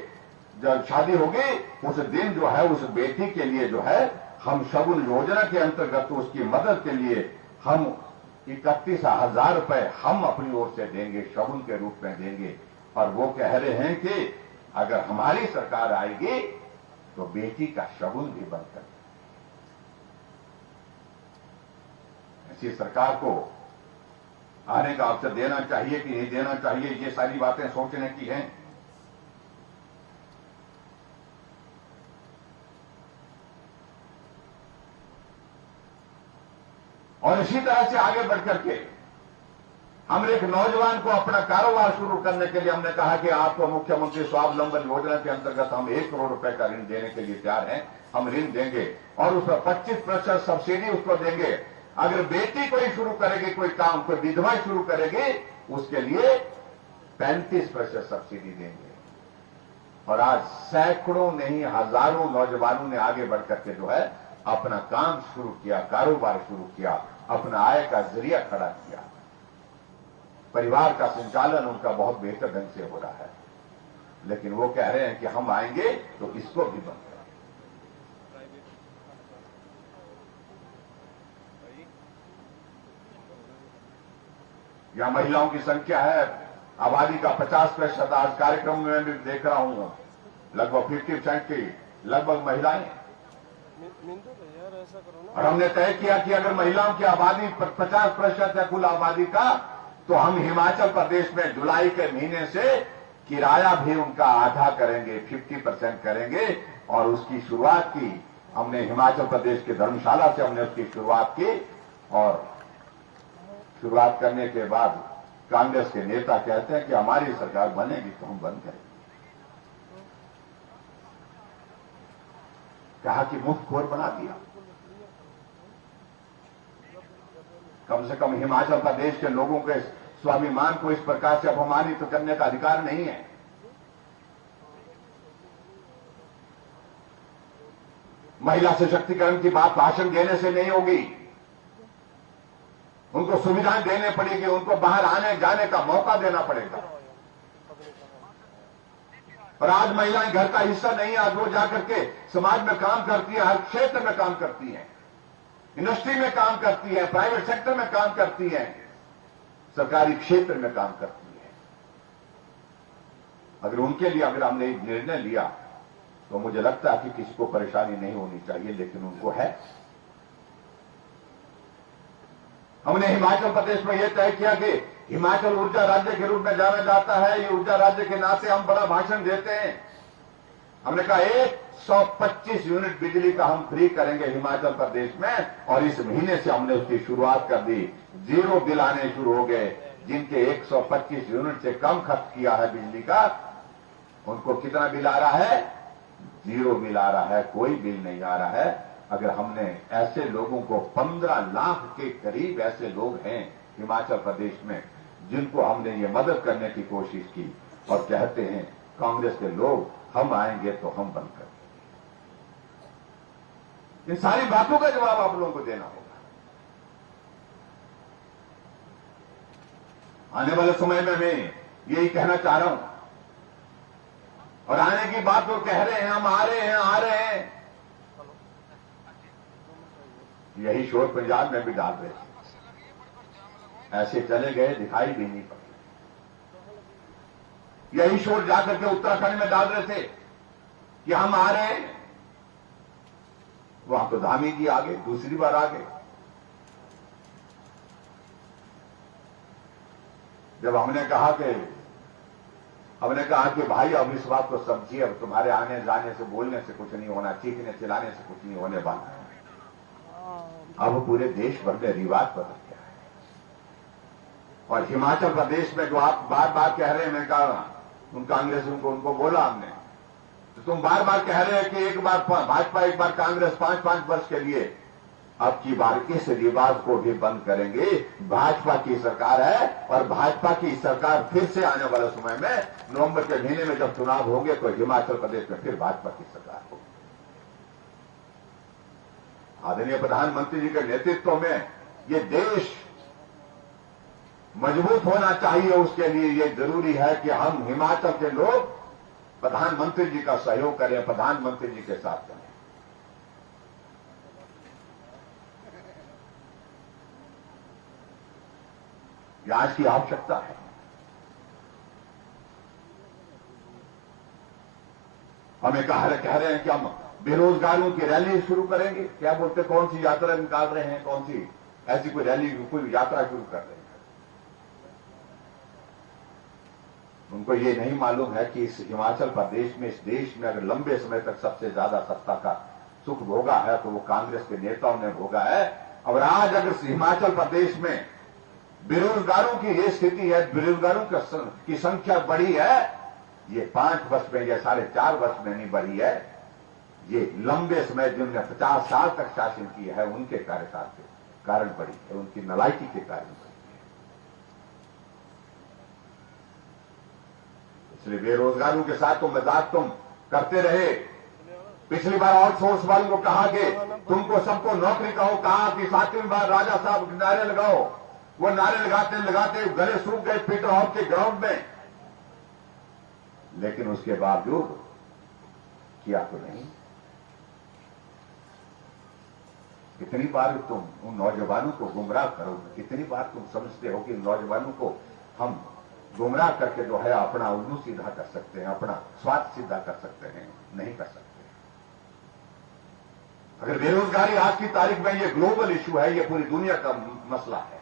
जब शादी होगी, उस दिन जो है उस बेटी के लिए जो है हम शगुन योजना के अंतर्गत उसकी मदद के लिए हम 31,000 रुपए हम अपनी ओर से देंगे, शगुन के रूप में देंगे। और वो कह रहे हैं कि अगर हमारी सरकार आएगी तो बेटी का शगुन भी बंद कर देंगे। ऐसी सरकार को आने का अवसर देना चाहिए कि नहीं देना चाहिए, ये सारी बातें सोचने की हैं। और इसी तरह से आगे बढ़कर के हमने एक नौजवान को अपना कारोबार शुरू करने के लिए हमने कहा कि आपको मुख्यमंत्री स्वावलंबन योजना के अंतर्गत हम 1 करोड़ रुपए का ऋण देने के लिए तैयार हैं। हम ऋण देंगे और उस पर 25% सब्सिडी उसको देंगे। अगर बेटी कोई शुरू करेगी कोई काम, कोई विधवा शुरू करेगी, उसके लिए 35% सब्सिडी देंगे। और आज सैकड़ों नहीं हजारों नौजवानों ने आगे बढ़कर के जो है अपना काम शुरू किया, कारोबार शुरू किया, अपना आय का जरिया खड़ा किया। परिवार का संचालन उनका बहुत बेहतर ढंग से हो रहा है। लेकिन वो कह रहे हैं कि हम आएंगे तो इसको भी बंद करें। यहां महिलाओं की संख्या है, आबादी का 50%। आज कार्यक्रम में भी देख रहा हूं लगभग 50% की लगभग महिलाएं। और हमने तय किया कि अगर महिलाओं की आबादी 50% है कुल आबादी का, तो हम हिमाचल प्रदेश में जुलाई के महीने से किराया भी उनका आधा करेंगे, 50% करेंगे। और उसकी शुरुआत की हमने हिमाचल प्रदेश के धर्मशाला से हमने उसकी शुरुआत की। और शुरुआत करने के बाद कांग्रेस के नेता कहते हैं कि हमारी सरकार बनेगी तो हम बंद करेंगे। कहा कि मुफ्तखोर बना दिया। कम से कम हिमाचल प्रदेश के लोगों के स्वाभिमान को इस प्रकार से अपमानित तो करने का अधिकार नहीं है। महिला सशक्तिकरण की बात भाषण देने से नहीं होगी, उनको सुविधाएं देने पड़ेगी, उनको बाहर आने जाने का मौका देना पड़ेगा। और आज महिलाएं घर का हिस्सा नहीं, आज वो जाकर के समाज में काम करती है, हर क्षेत्र में काम करती है, इंडस्ट्री में काम करती है, प्राइवेट सेक्टर में काम करती है, सरकारी क्षेत्र में काम करती है। अगर उनके लिए अगर हमने एक निर्णय लिया तो मुझे लगता है कि किसी को परेशानी नहीं होनी चाहिए, लेकिन उनको है। हमने हिमाचल प्रदेश में यह तय किया कि हिमाचल ऊर्जा राज्य के रूप में जाना जाता है। ये ऊर्जा राज्य के नाते हम बड़ा भाषण देते हैं। हमने कहा 125 यूनिट बिजली का हम फ्री करेंगे हिमाचल प्रदेश में। और इस महीने से हमने उसकी शुरुआत कर दी। 0 बिल आने शुरू हो गए। जिनके 125 यूनिट से कम खर्च किया है बिजली का, उनको कितना बिल आ रहा है? 0 बिल आ रहा है, कोई बिल नहीं आ रहा है। अगर हमने ऐसे लोगों को 15 लाख के करीब ऐसे लोग हैं हिमाचल प्रदेश में जिनको हमने ये मदद करने की कोशिश की, और कहते हैं कांग्रेस के लोग हम आएंगे तो हम बंद करेंगे। इन सारी बातों का जवाब आप लोगों को देना होगा। आने वाले समय में मैं यही कहना चाह रहा हूं। और आने की बात वो कह रहे हैं, हम आ रहे हैं, आ रहे हैं। यही शोर पंजाब में भी डाल रहे थे, ऐसे चले गए, दिखाई भी नहीं पड़े। यही शोर जाकर के उत्तराखंड में डाल रहे थे कि हम आ रहे हैं। वहां तो धामी जी आ गए, दूसरी बार आ गए। जब हमने कहा कि भाई अब इस बात को समझिए, अब तुम्हारे आने जाने से बोलने से कुछ नहीं होना, चीखने चिल्लाने से कुछ नहीं होने वाला है। अब पूरे देश भर में रिवाज बदल गया है। और हिमाचल प्रदेश में जो आप बार बार कह रहे हैं, मैं कहा उन कांग्रेस उनको बोला हमने, तो तुम बार बार कह रहे हैं कि एक बार भाजपा एक बार कांग्रेस 5-5 वर्ष के लिए अब की बार इस रिवाज को भी बंद करेंगे। भाजपा की सरकार है और भाजपा की सरकार फिर से आने वाले समय में नवंबर के महीने में जब चुनाव होंगे तो हिमाचल प्रदेश में फिर भाजपा की सरकार होगी। आदरणीय प्रधानमंत्री जी के नेतृत्व में ये देश मजबूत होना चाहिए। उसके लिए ये जरूरी है कि हम हिमाचल के लोग प्रधानमंत्री जी का सहयोग करें, प्रधानमंत्री जी के साथ चलें। ये आज की आवश्यकता है। हमें कह रहे हैं कि हम बेरोजगारों की रैली शुरू करेंगे। क्या बोलते, कौन सी यात्रा निकाल रहे हैं, कौन सी ऐसी कोई रैली, कोई यात्रा शुरू कर रहे हैं। उनको ये नहीं मालूम है कि इस हिमाचल प्रदेश में, इस देश में अगर लंबे समय तक सबसे ज्यादा सत्ता का सुख भोगा है तो वो कांग्रेस के नेताओं ने भोगा है। और आज अगर हिमाचल प्रदेश में बेरोजगारों की ये स्थिति है, बेरोजगारों की संख्या बढ़ी है, ये 5 वर्ष में या 4.5 वर्ष में नहीं बढ़ी है। ये लंबे समय जिन्होंने 50 साल तक शासन किया है उनके कार्यकाल के कारण बढ़ी है, उनकी नालायकी के कारण बढ़ी है। इसलिए बेरोजगारों के साथ तो मजाक तुम करते रहे। पिछली बार आउटसोर्स वालों को कहा कि तुमको सबको नौकरी कहो, कहा कि 7वीं बार राजा साहब नारे लगाओ। वो नारे लगाते लगाते गले सूख गए पीटर हॉल के ग्राउंड में। लेकिन उसके बावजूद किया तो नहीं। कितनी बार तुम उन नौजवानों को गुमराह करोगे, कितनी बार तुम समझते हो कि नौजवानों को हम गुमराह करके जो है अपना उल्लू सीधा कर सकते हैं, अपना स्वार्थ सीधा कर सकते हैं? नहीं कर सकते। अगर बेरोजगारी आज की तारीख में ये ग्लोबल इशू है, ये पूरी दुनिया का मसला है।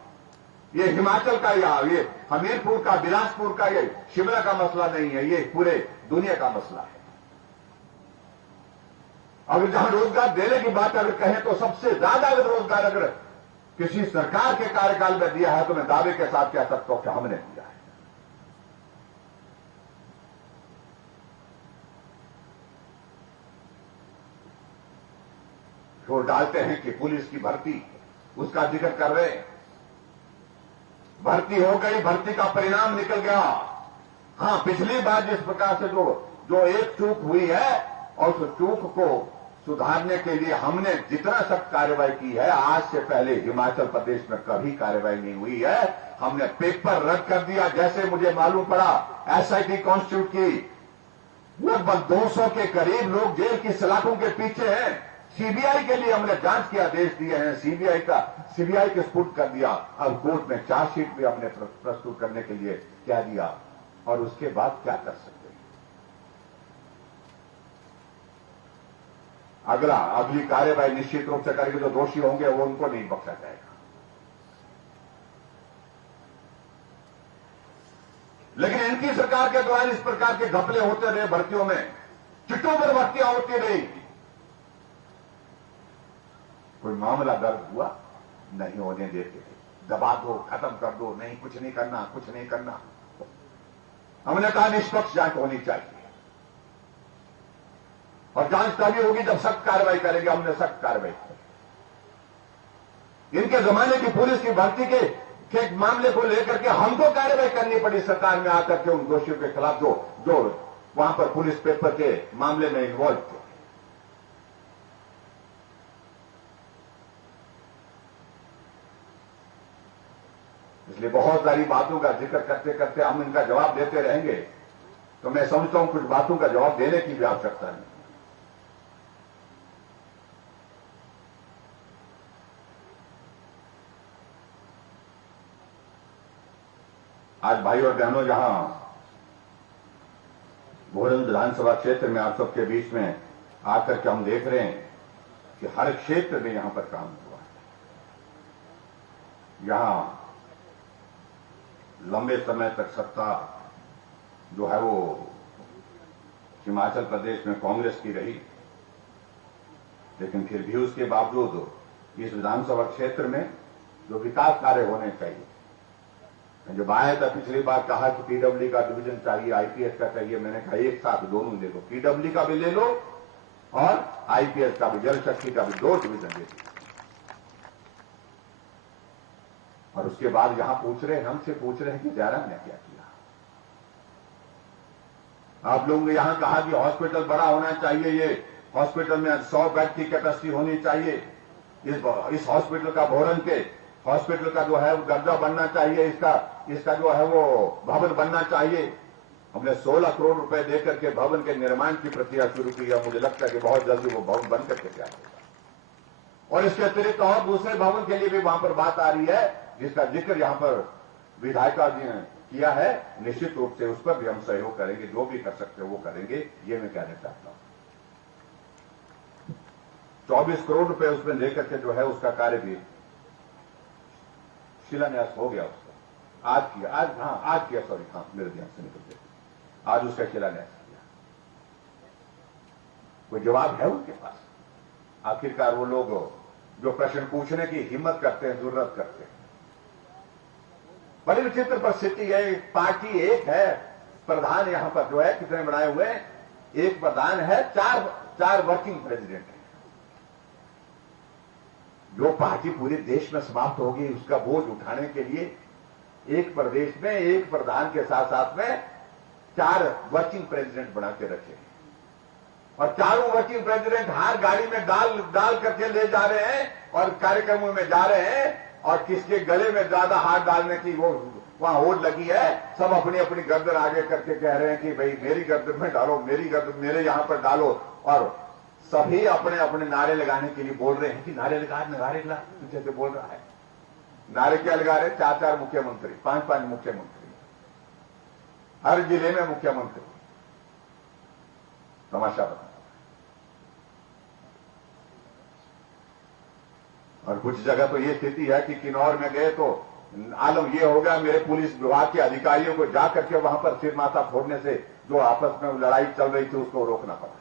ये हिमाचल का या ये हमीरपुर का, बिलासपुर का, ये शिमला का मसला नहीं है, ये पूरे दुनिया का मसला है। अगर जहां रोजगार देने की बात अगर कहें तो सबसे ज्यादा अगर रोजगार अगर किसी सरकार के कार्यकाल में दिया है तो मैं दावे के साथ कह सकता हूं कि हमने दिया है। तो डालते हैं कि पुलिस की भर्ती, उसका जिक्र कर रहे हैं। भर्ती हो गई, भर्ती का परिणाम निकल गया। हां, पिछली बार जिस प्रकार से जो एक चूक हुई है और उस चूक को सुधारने के लिए हमने जितना सख्त कार्रवाई की है, आज से पहले हिमाचल प्रदेश में कभी कार्रवाई नहीं हुई है। हमने पेपर रद्द कर दिया। जैसे मुझे मालूम पड़ा एसआईटी कॉन्स्टिट्यूट की लगभग 200 के करीब लोग जेल की सलाखों के पीछे हैं। सीबीआई के लिए हमने जांच के आदेश दिए हैं, सीबीआई के स्पुट कर दिया। अब कोर्ट में चार्जशीट भी हमने प्रस्तुत करने के लिए कह दिया। और उसके बाद क्या कर सकते हैं? अगली कार्रवाई निश्चित रूप से करेंगे। जो दोषी होंगे वो उनको नहीं बख्शा जाएगा। लेकिन इनकी सरकार के दौरान इस प्रकार के घपले होते रहे, भर्तियों में चिट्ठों पर भर्तियां होती रही। कोई मामला दर्ज हुआ, नहीं होने देते थे। दबा दो, खत्म कर दो, नहीं कुछ नहीं करना, कुछ नहीं करना। हमने कहा निष्पक्ष जांच होनी चाहिए और जांच तभी होगी जब सख्त कार्रवाई करेंगे। हमने सख्त कार्रवाई की। इनके जमाने की पुलिस की भर्ती के मामले को लेकर के हमको कार्रवाई करनी पड़ी सरकार में आकर के उन दोषियों के खिलाफ जो वहां पर पुलिस पेपर के मामले में इन्वॉल्व थे। इसलिए बहुत सारी बातों का जिक्र करते करते हम इनका जवाब देते रहेंगे तो मैं समझता हूं कुछ बातों का जवाब देने की भी आवश्यकता नहीं। आज भाई और बहनों, जहां भोरंज विधानसभा क्षेत्र में आप सबके बीच में आकर के हम देख रहे हैं कि हर क्षेत्र में यहां पर काम हुआ है। यहां लंबे समय तक सत्ता जो है वो हिमाचल प्रदेश में कांग्रेस की रही, लेकिन फिर भी उसके बावजूद इस विधानसभा क्षेत्र में जो विकास कार्य होने चाहिए, जब आया था पिछली बार कहा कि पीडब्ल्यू का डिवीजन चाहिए, आईपीएस का चाहिए। मैंने कहा एक साथ दोनों ले लो, पीडब्ल्यू का भी ले लो और आईपीएस का भी, जल शक्ति का भी 2 डिवीजन ले लो। और उसके बाद यहां पूछ रहे हैं, हमसे पूछ रहे हैं कि जयराम ने क्या किया। आप लोगों ने यहां कहा कि हॉस्पिटल बड़ा होना चाहिए, ये हॉस्पिटल में 100 बेड की कैपेसिटी होनी चाहिए, इस हॉस्पिटल का भोरन के हॉस्पिटल का जो है वो दर्जा बनना चाहिए, इसका जो है वो भवन बनना चाहिए। हमने 16 करोड़ रुपए देकर के भवन के निर्माण की प्रक्रिया शुरू की है। मुझे लगता है कि बहुत जल्दी वो भवन बन करके तैयार होगा। और इसके अतिरिक्त और दूसरे भवन के लिए भी वहां पर बात आ रही है, जिसका जिक्र यहां पर विधायिका जी ने किया है। निश्चित रूप से उस पर भी हम सहयोग करेंगे, जो भी कर सकते हैं वो करेंगे, ये मैं कहना चाहता हूं। 24 करोड़ रुपए उसमें लेकर के जो है उसका कार्य भी शिलान्यास हो गया। उसका आज किया सॉरी, मेरे ध्यान से निकल गया, आज उसका शिलान्यास किया। कोई जवाब है उनके पास? आखिरकार वो लोग जो प्रश्न पूछने की हिम्मत करते हैं, जरूरत करते हैं। बड़ी विचित्र परिस्थिति है। पार्टी एक है, प्रधान यहां पर जो है कितने बनाए हुए हैं? एक प्रधान है, चार वर्किंग प्रेसिडेंट है। जो पार्टी पूरे देश में समाप्त होगी, उसका बोझ उठाने के लिए एक प्रदेश में एक प्रधान के साथ साथ में 4 वर्किंग प्रेसिडेंट बना के रखे, और चारों वर्किंग प्रेसिडेंट हर गाड़ी में डाल करके ले जा रहे हैं और कार्यक्रमों में जा रहे हैं। और किसके गले में ज्यादा हाथ डालने की वो वहां होड़ लगी है, सब अपनी अपनी गर्दन आगे करके कह रहे हैं कि भाई मेरी गर्दन में डालो, मेरी गर्दन मेरे यहां पर डालो। और सभी अपने अपने नारे लगाने के लिए बोल रहे हैं कि नारे लगा पीछे से बोल रहा है। नारे क्या लगा रहे? 4 मुख्यमंत्री, 5 मुख्यमंत्री, हर जिले में मुख्यमंत्री। तमाशा बता। और कुछ जगह तो ये स्थिति है कि किन्नौर में गए तो आलम ये हो गया, मेरे पुलिस विभाग के अधिकारियों को जाकर के वहां पर सिर माथा फोड़ने से जो आपस में लड़ाई चल रही थी उसको रोकना पड़ा।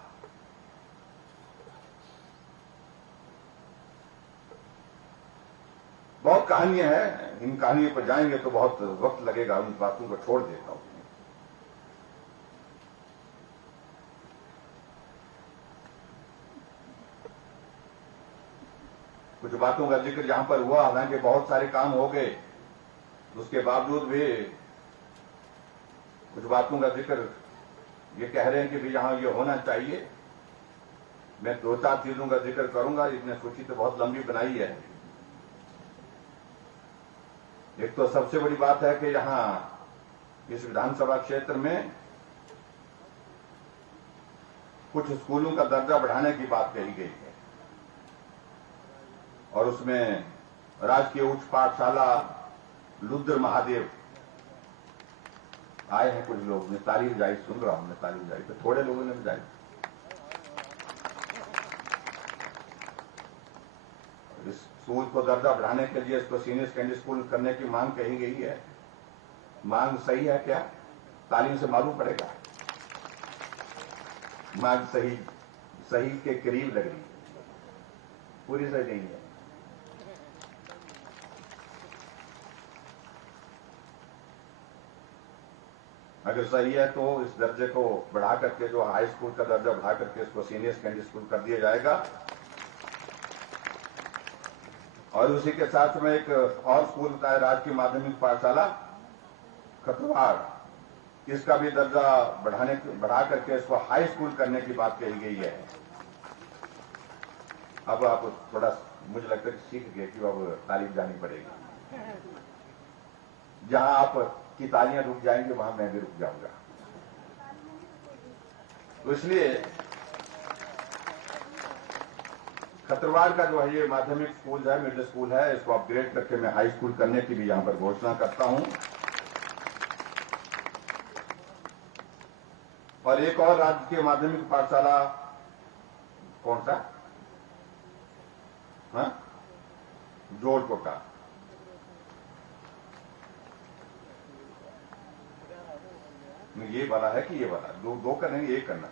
बहुत कहानियां हैं, इन कहानियों पर जाएंगे तो बहुत वक्त लगेगा, उन बातों को छोड़ देता हूं। कुछ बातों का जिक्र यहां पर हुआ, हालांकि बहुत सारे काम हो गए, उसके बावजूद भी कुछ बातों का जिक्र ये कह रहे हैं कि भी यहां ये होना चाहिए। मैं 2-4 चीजों का जिक्र करूंगा, इसने सूची तो बहुत लंबी बनाई है। एक तो सबसे बड़ी बात है कि यहां इस विधानसभा क्षेत्र में कुछ स्कूलों का दर्जा बढ़ाने की बात कही गई है, और उसमें राजकीय उच्च पाठशाला लुद्र महादेव आए हैं। कुछ लोग ने ताली बजाई, सुन रहा हूं मैं ताली बजाई, तो थोड़े लोगों ने बजाई। इस स्कूल को दर्जा बढ़ाने के लिए इसको सीनियर सेकेंडरी स्कूल करने की मांग कही गई है। मांग सही है क्या? तालीम से मालूम पड़ेगा। मांग सही के करीब लग रही है, पूरी सही नहीं है। अगर सही है तो इस दर्जे को बढ़ा करके, जो हाई स्कूल का दर्जा बढ़ा करके इसको सीनियर सेकेंडरी स्कूल कर दिया जाएगा। और उसी के साथ में एक और स्कूल होता है राजकीय माध्यमिक पाठशाला खतवाड़, इसका भी दर्जा बढ़ा करके इसको हाई स्कूल करने की बात कही गई है। अब आप थोड़ा, मुझे लगता है कि सीख गए कि अब तालीम जानी पड़ेगी। जहां आप की तालियां रुक जाएंगे वहां मैं भी रुक जाऊंगा। तो इसलिए खतरवाड़ का जो है ये माध्यमिक स्कूल है, मिडिल स्कूल है, इसको अपग्रेड करके मैं हाई स्कूल करने की भी यहां पर घोषणा करता हूं। और एक और राजकीय माध्यमिक पाठशाला, कौन सा? जोड़कोटा, ये वाला है कि ये वाला? दो करेंगे, एक करना।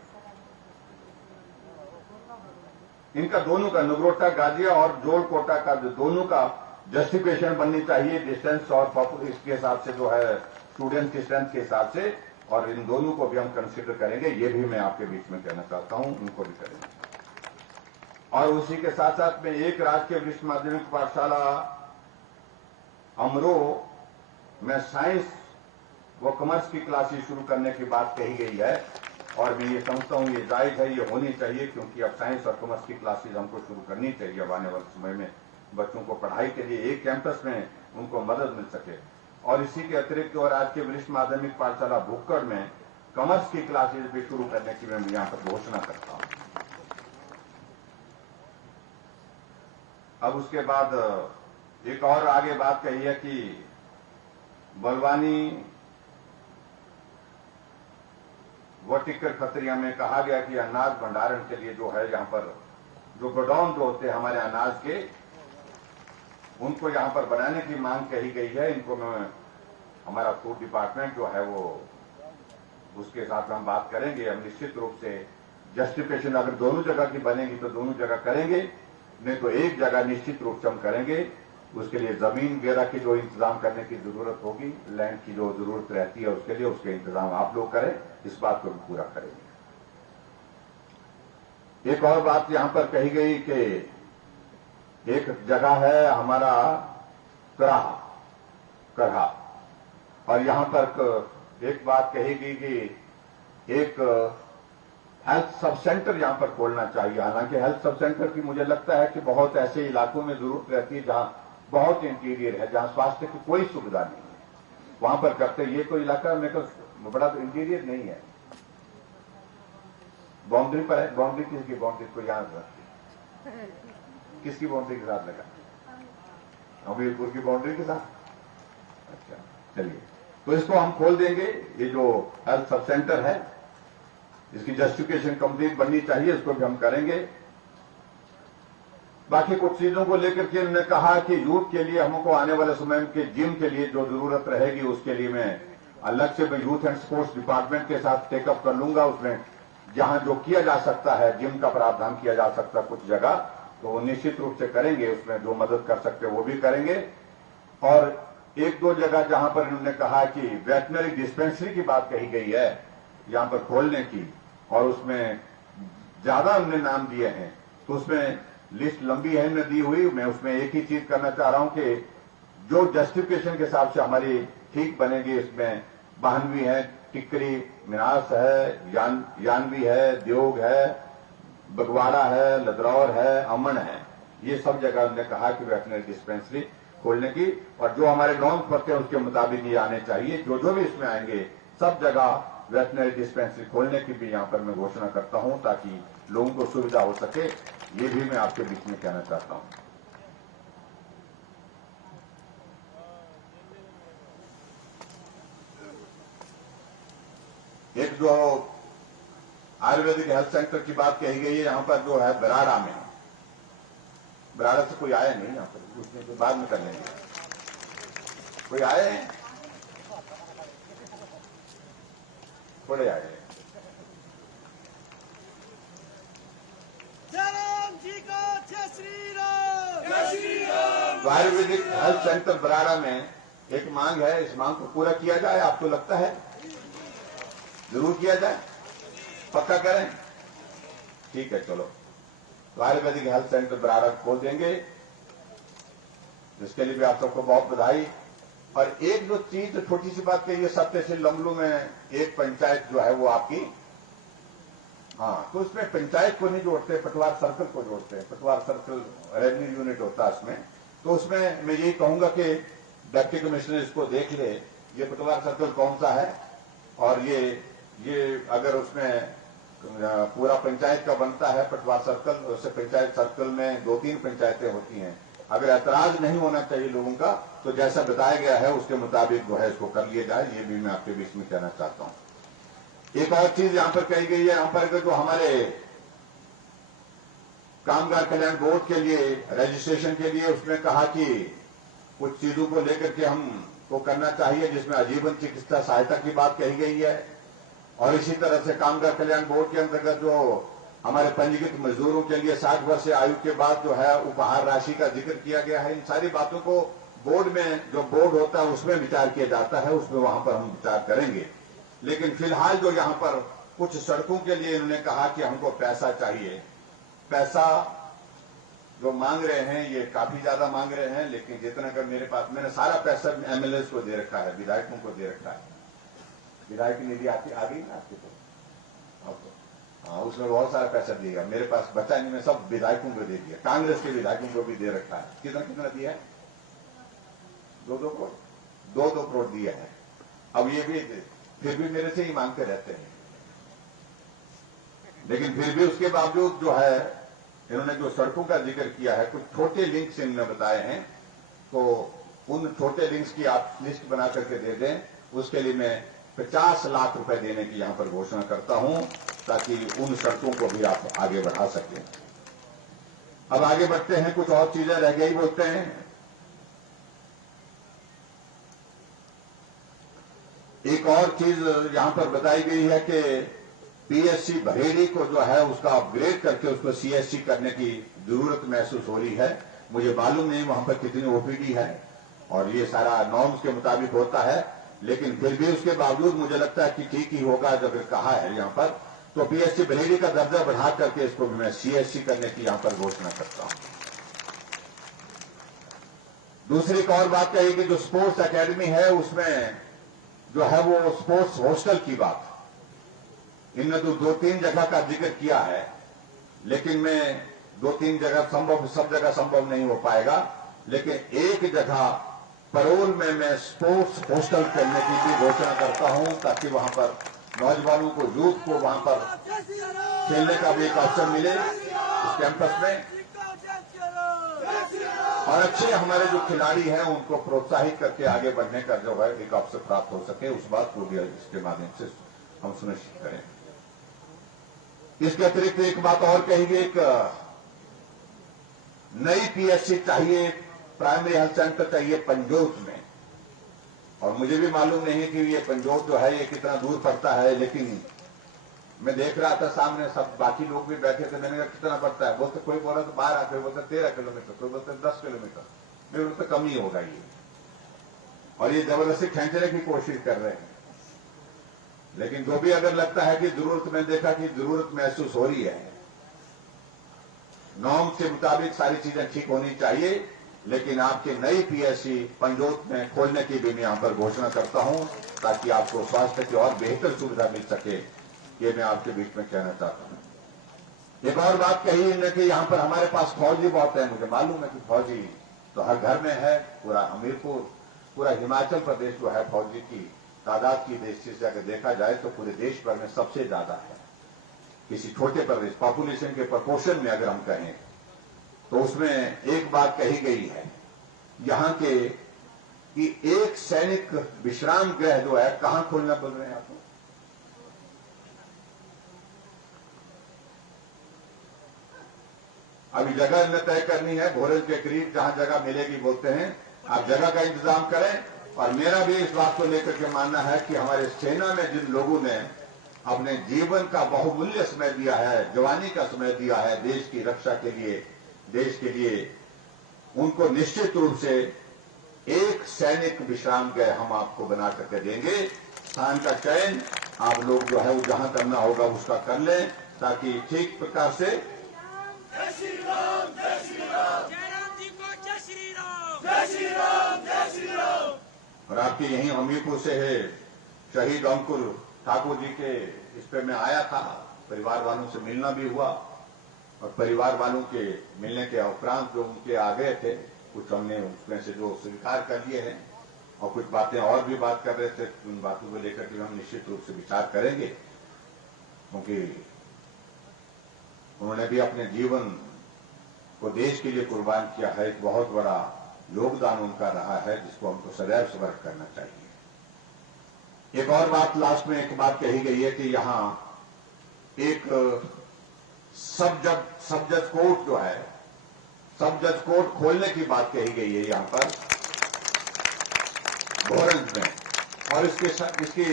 इनका दोनों का, नगरोटा गाजिया और जोड़कोटा का दोनों का जस्टिफिकेशन बननी चाहिए, डिस्टेंस और इसके हिसाब से जो है स्टूडेंट की स्ट्रेंथ के हिसाब से, और इन दोनों को भी हम कंसिडर करेंगे। ये भी मैं आपके बीच में कहना चाहता हूं, उनको भी करेंगे। और उसी के साथ साथ में एक राजकीय वरिष्ठ माध्यमिक पाठशाला अमरो में साइंस व कॉमर्स की क्लासेस शुरू करने की बात कही गई है और मैं ये समझता हूँ ये जायज है, ये होनी चाहिए, क्योंकि अब साइंस और कॉमर्स की क्लासेस हमको शुरू करनी चाहिए अब आने वाले समय में, बच्चों को पढ़ाई के लिए एक कैंपस में उनको मदद मिल सके। और इसी के अतिरिक्त और आज के वरिष्ठ माध्यमिक पाठशाला भुक्कड़ में कॉमर्स की क्लासेस भी शुरू करने की मैं यहाँ पर घोषणा करता हूँ। अब उसके बाद एक और आगे बात कही है कि बलवानी व टिक्कर खतरिया में कहा गया कि अनाज भंडारण के लिए जो है यहाँ पर जो गोडाउन जो होते हैं हमारे अनाज के, उनको यहाँ पर बनाने की मांग कही गई है। इनको मैं हमारा फूड डिपार्टमेंट जो है वो उसके साथ हम बात करेंगे। हम निश्चित रूप से जस्टिफिकेशन अगर दोनों जगह की बनेगी तो दोनों जगह करेंगे, नहीं तो एक जगह निश्चित रूप से हम करेंगे। उसके लिए जमीन वगैरह की जो इंतजाम करने की जरूरत होगी, लैंड की जो जरूरत रहती है उसके लिए उसके इंतजाम आप लोग करें, इस बात को भी पूरा करेंगे। एक और बात यहां पर कही गई कि एक जगह है हमारा करहा, और यहां पर एक बात कही गई कि एक हेल्थ सब सेंटर यहां पर खोलना चाहिए। हालांकि हेल्थ सब सेंटर की मुझे लगता है कि बहुत ऐसे इलाकों में जरूरत रहती है जहां बहुत इंटीरियर है, जहां स्वास्थ्य की कोई सुविधा नहीं है, वहां पर करते। ये कोई इलाका मेरे को बड़ा तो इंटीरियर नहीं है, बाउंड्री पर है। बाउंड्री किसकी बाउंड्री को याद रखती, किसकी बाउंड्री के साथ लगा? हमीरपुर की बाउंड्री के साथ। अच्छा चलिए, तो इसको हम खोल देंगे। ये जो हेल्थ सब सेंटर है इसकी जस्टिफिकेशन कंप्लीट बननी चाहिए, इसको भी हम करेंगे। बाकी कुछ चीजों को लेकर के उन्होंने कहा कि यूथ के लिए हमको आने वाले समय के जिम के लिए जो जरूरत रहेगी उसके लिए मैं अलग से मैं यूथ एंड स्पोर्ट्स डिपार्टमेंट के साथ टेकअप कर लूंगा। उसमें जहां जो किया जा सकता है, जिम का प्रावधान किया जा सकता है कुछ जगह, तो वो निश्चित रूप से करेंगे। उसमें जो मदद कर सकते वो भी करेंगे। और एक दो जगह जहां पर इन्होंने कहा कि वेटनरी डिस्पेंसरी की बात कही गई है यहां पर खोलने की, और उसमें ज्यादा हमने नाम दिए हैं, तो उसमें लिस्ट लंबी है हमने दी हुई। मैं उसमें एक ही चीज करना चाह रहा हूं कि जो जस्टिफिकेशन के हिसाब से हमारी ठीक बनेगी, इसमें बाहनवी है, टिकरी मिनास है, यानवी है, द्योग है, बगवाड़ा है, लदरौर है, अमन है, ये सब जगह हमने कहा कि वेटनरी डिस्पेंसरी खोलने की, और जो हमारे नॉर्म्स पड़ते हैं उसके मुताबिक ये आने चाहिए। जो जो भी इसमें आएंगे सब जगह वेटनरी डिस्पेंसरी खोलने की भी यहां पर मैं घोषणा करता हूं, ताकि लोगों को सुविधा हो सके। ये भी मैं आपके बीच में कहना चाहता हूं। एक जो आयुर्वेदिक हेल्थ सेंटर की बात कही गई है यहां पर जो है बराड़ा में, बराड़ा से कोई आया नहीं यहां पर, पूछने के बाद में कर लेंगे। कोई आए हैं? थोड़े आए हैं। तो आयुर्वेदिक हेल्थ सेंटर बराड़ा में एक मांग है, इस मांग को पूरा किया जाए। आपको लगता है जरूर किया जाए, पक्का करें? ठीक है, चलो। तो आयुर्वेदिक हेल्थ सेंटर बराड़ा खोल देंगे, जिसके लिए भी आप सबको बहुत बधाई। और एक जो चीज छोटी सी बात कही है, सत्यशील लमलू में एक पंचायत जो है वो आपकी, हाँ, तो उसमें पंचायत को नहीं जोड़ते, पटवार सर्कल को जोड़ते हैं। पटवार सर्कल रेवेन्यू यूनिट होता है उसमें। तो उसमें मैं यही कहूंगा कि डिप्टी कमिश्नर इसको देख ले, ये पटवार सर्कल कौन सा है, और ये अगर उसमें पूरा पंचायत का बनता है पटवार सर्कल, उससे पंचायत सर्कल में 2-3 पंचायतें होती हैं। अगर ऐतराज नहीं होना चाहिए लोगों का, तो जैसा बताया गया है उसके मुताबिक जो है इसको कर लिया जाए। ये भी मैं आपके बीच में कहना चाहता हूं। एक और चीज यहां पर कही गई है, यहां पर जो हमारे कामगार कल्याण बोर्ड के लिए रजिस्ट्रेशन के लिए उसमें कहा कि कुछ चीजों को लेकर के हमको करना चाहिए, जिसमें आजीवन चिकित्सा सहायता की बात कही गई है। और इसी तरह से कामगार कल्याण बोर्ड के अंतर्गत जो हमारे पंजीकृत मजदूरों के लिए 60 वर्ष आयु के बाद जो है उपहार राशि का जिक्र किया गया है। इन सारी बातों को बोर्ड में, जो बोर्ड होता है उसमें विचार किया जाता है, उसमें वहां पर हम विचार करेंगे। लेकिन फिलहाल जो यहां पर कुछ सड़कों के लिए इन्होंने कहा कि हमको पैसा चाहिए, पैसा जो मांग रहे हैं ये काफी ज्यादा मांग रहे हैं, लेकिन जितना कर मेरे पास, मैंने सारा पैसा एमएलए को दे रखा है, विधायकों को दे रखा है। विधायक निधि आती आ गई ना आपके तो हाँ, उसमें बहुत सारा पैसा दिएगा। मेरे पास बचा नहीं, मैं सब विधायकों को दे दिया, कांग्रेस के विधायकों को भी दे रखा है। कितना कितना दिया है? 2-2 करोड़, 2-2 करोड़ दिया है। अब ये भी फिर भी मेरे से ही मांगते रहते हैं, लेकिन फिर भी उसके बावजूद जो है, इन्होंने जो सड़कों का जिक्र किया है, कुछ छोटे लिंक्स इन्होंने बताए हैं, तो उन छोटे लिंक्स की आप लिस्ट बना करके दे दें। उसके लिए मैं 50 लाख रुपए देने की यहां पर घोषणा करता हूं, ताकि उन सड़कों को भी आप आगे बढ़ा सकें। अब आगे बढ़ते हैं, कुछ और चीजें रह गई बोलते हैं। एक और चीज यहां पर बताई गई है कि पीएससी बरेली को जो है उसका अपग्रेड करके उसको सीएससी करने की जरूरत महसूस हो रही है। मुझे मालूम नहीं वहां पर कितनी ओपीडी है, और ये सारा नॉर्म्स के मुताबिक होता है, लेकिन फिर भी उसके बावजूद मुझे लगता है कि ठीक ही होगा। जब कहा है यहां पर, तो पीएससी बरेली का दर्जा बढ़ा करके इसको भी मैं सीएससी करने की यहां पर घोषणा करता हूं। दूसरी एक और बात कही कि जो स्पोर्ट्स एकेडमी है उसमें जो है वो स्पोर्ट्स हॉस्टल की बात, इनने तो 2-3 जगह का जिक्र किया है, लेकिन मैं 2-3 जगह सब जगह संभव नहीं हो पाएगा, लेकिन एक जगह परोल में मैं स्पोर्ट्स हॉस्टल करने की भी घोषणा करता हूं, ताकि वहां पर नौजवानों को, यूथ को वहां पर खेलने का भी एक अवसर मिले इस कैंपस में, और अच्छे हमारे जो खिलाड़ी हैं उनको प्रोत्साहित करके आगे बढ़ने का जो है एक अवसर प्राप्त हो सके, उस बात को भी इसके माध्यम से हम सुनिश्चित करें। इसके अतिरिक्त एक बात और कही गई, एक नई पीएससी चाहिए, प्राइमरी हेल्थ सेंटर चाहिए पंजोत में, और मुझे भी मालूम नहीं है कि ये पंजोत जो है ये कितना दूर पड़ता है, लेकिन मैं देख रहा था सामने सब बाकी लोग भी बैठे थे। मैंने कहा कितना पड़ता है, बोलते कोई बोला तो 12, कोई बोलते 13 किलोमीटर, कोई बोलते 10 किलोमीटर, मेरे बोलते कम ही होगा ये, और ये जबरदस्ती खींचने की कोशिश कर रहे हैं। लेकिन जो भी अगर लगता है कि जरूरत, में देखा कि जरूरत महसूस हो रही है, नॉर्म के मुताबिक सारी चीजें ठीक होनी चाहिए, लेकिन आपकी नई पीएससी पंजोत में खोलने की भी मैं यहां पर घोषणा करता हूं, ताकि आपको स्वास्थ्य की और बेहतर सुविधा मिल सके। ये मैं आपके बीच में कहना चाहता हूं। एक और बात कही है कि यहां पर हमारे पास फौजी बहुत है। मुझे मालूम है कि फौजी तो हर घर में है, पूरा हमीरपुर, पूरा हिमाचल प्रदेश जो है फौजी की तादाद की दृष्टि से अगर देखा जाए तो पूरे देश भर में सबसे ज्यादा है। किसी छोटे प्रदेश पॉपुलेशन के प्रपोर्शन में अगर हम कहें तो उसमें एक बात कही गई है यहां के कि एक सैनिक विश्राम गृह जो है कहां खोलना बोल रहे हैं आपको? अभी जगह न तय करनी है, भोरंज के करीब जहां जगह मिलेगी बोलते हैं, आप जगह का इंतजाम करें। और मेरा भी इस बात को लेकर के मानना है कि हमारे सेना में जिन लोगों ने अपने जीवन का बहुमूल्य समय दिया है, जवानी का समय दिया है देश की रक्षा के लिए, देश के लिए, उनको निश्चित रूप से एक सैनिक विश्राम गृह हम आपको बना करके देंगे। स्थान का चयन आप लोग जो है वो जहां करना होगा उसका कर लें, ताकि ठीक प्रकार से जय श्री राम, जय श्री राम, जय राम जी को जय श्री राम, जय श्री राम, जय श्री राम। और आपके यहीं हमीरपुर से है शहीद अंकुर ठाकुर जी के इस पे मैं आया था, परिवार वालों से मिलना भी हुआ, और परिवार वालों के मिलने के उपरांत जो उनके आ गए थे, कुछ हमने उसमें से जो स्वीकार कर लिए हैं, और कुछ बातें और भी बात कर रहे थे, उन बातों को लेकर के हम निश्चित रूप से विचार करेंगे, क्योंकि उन्होंने भी अपने जीवन को देश के लिए कुर्बान किया है। एक बहुत बड़ा योगदान उनका रहा है, जिसको हमको सदैव स्मरण करना चाहिए। एक और बात लास्ट में एक बात कही गई है कि यहां एक सब जज कोर्ट जो है, सब जज कोर्ट खोलने की बात कही गई है यहां पर भोरंज में, और इसकी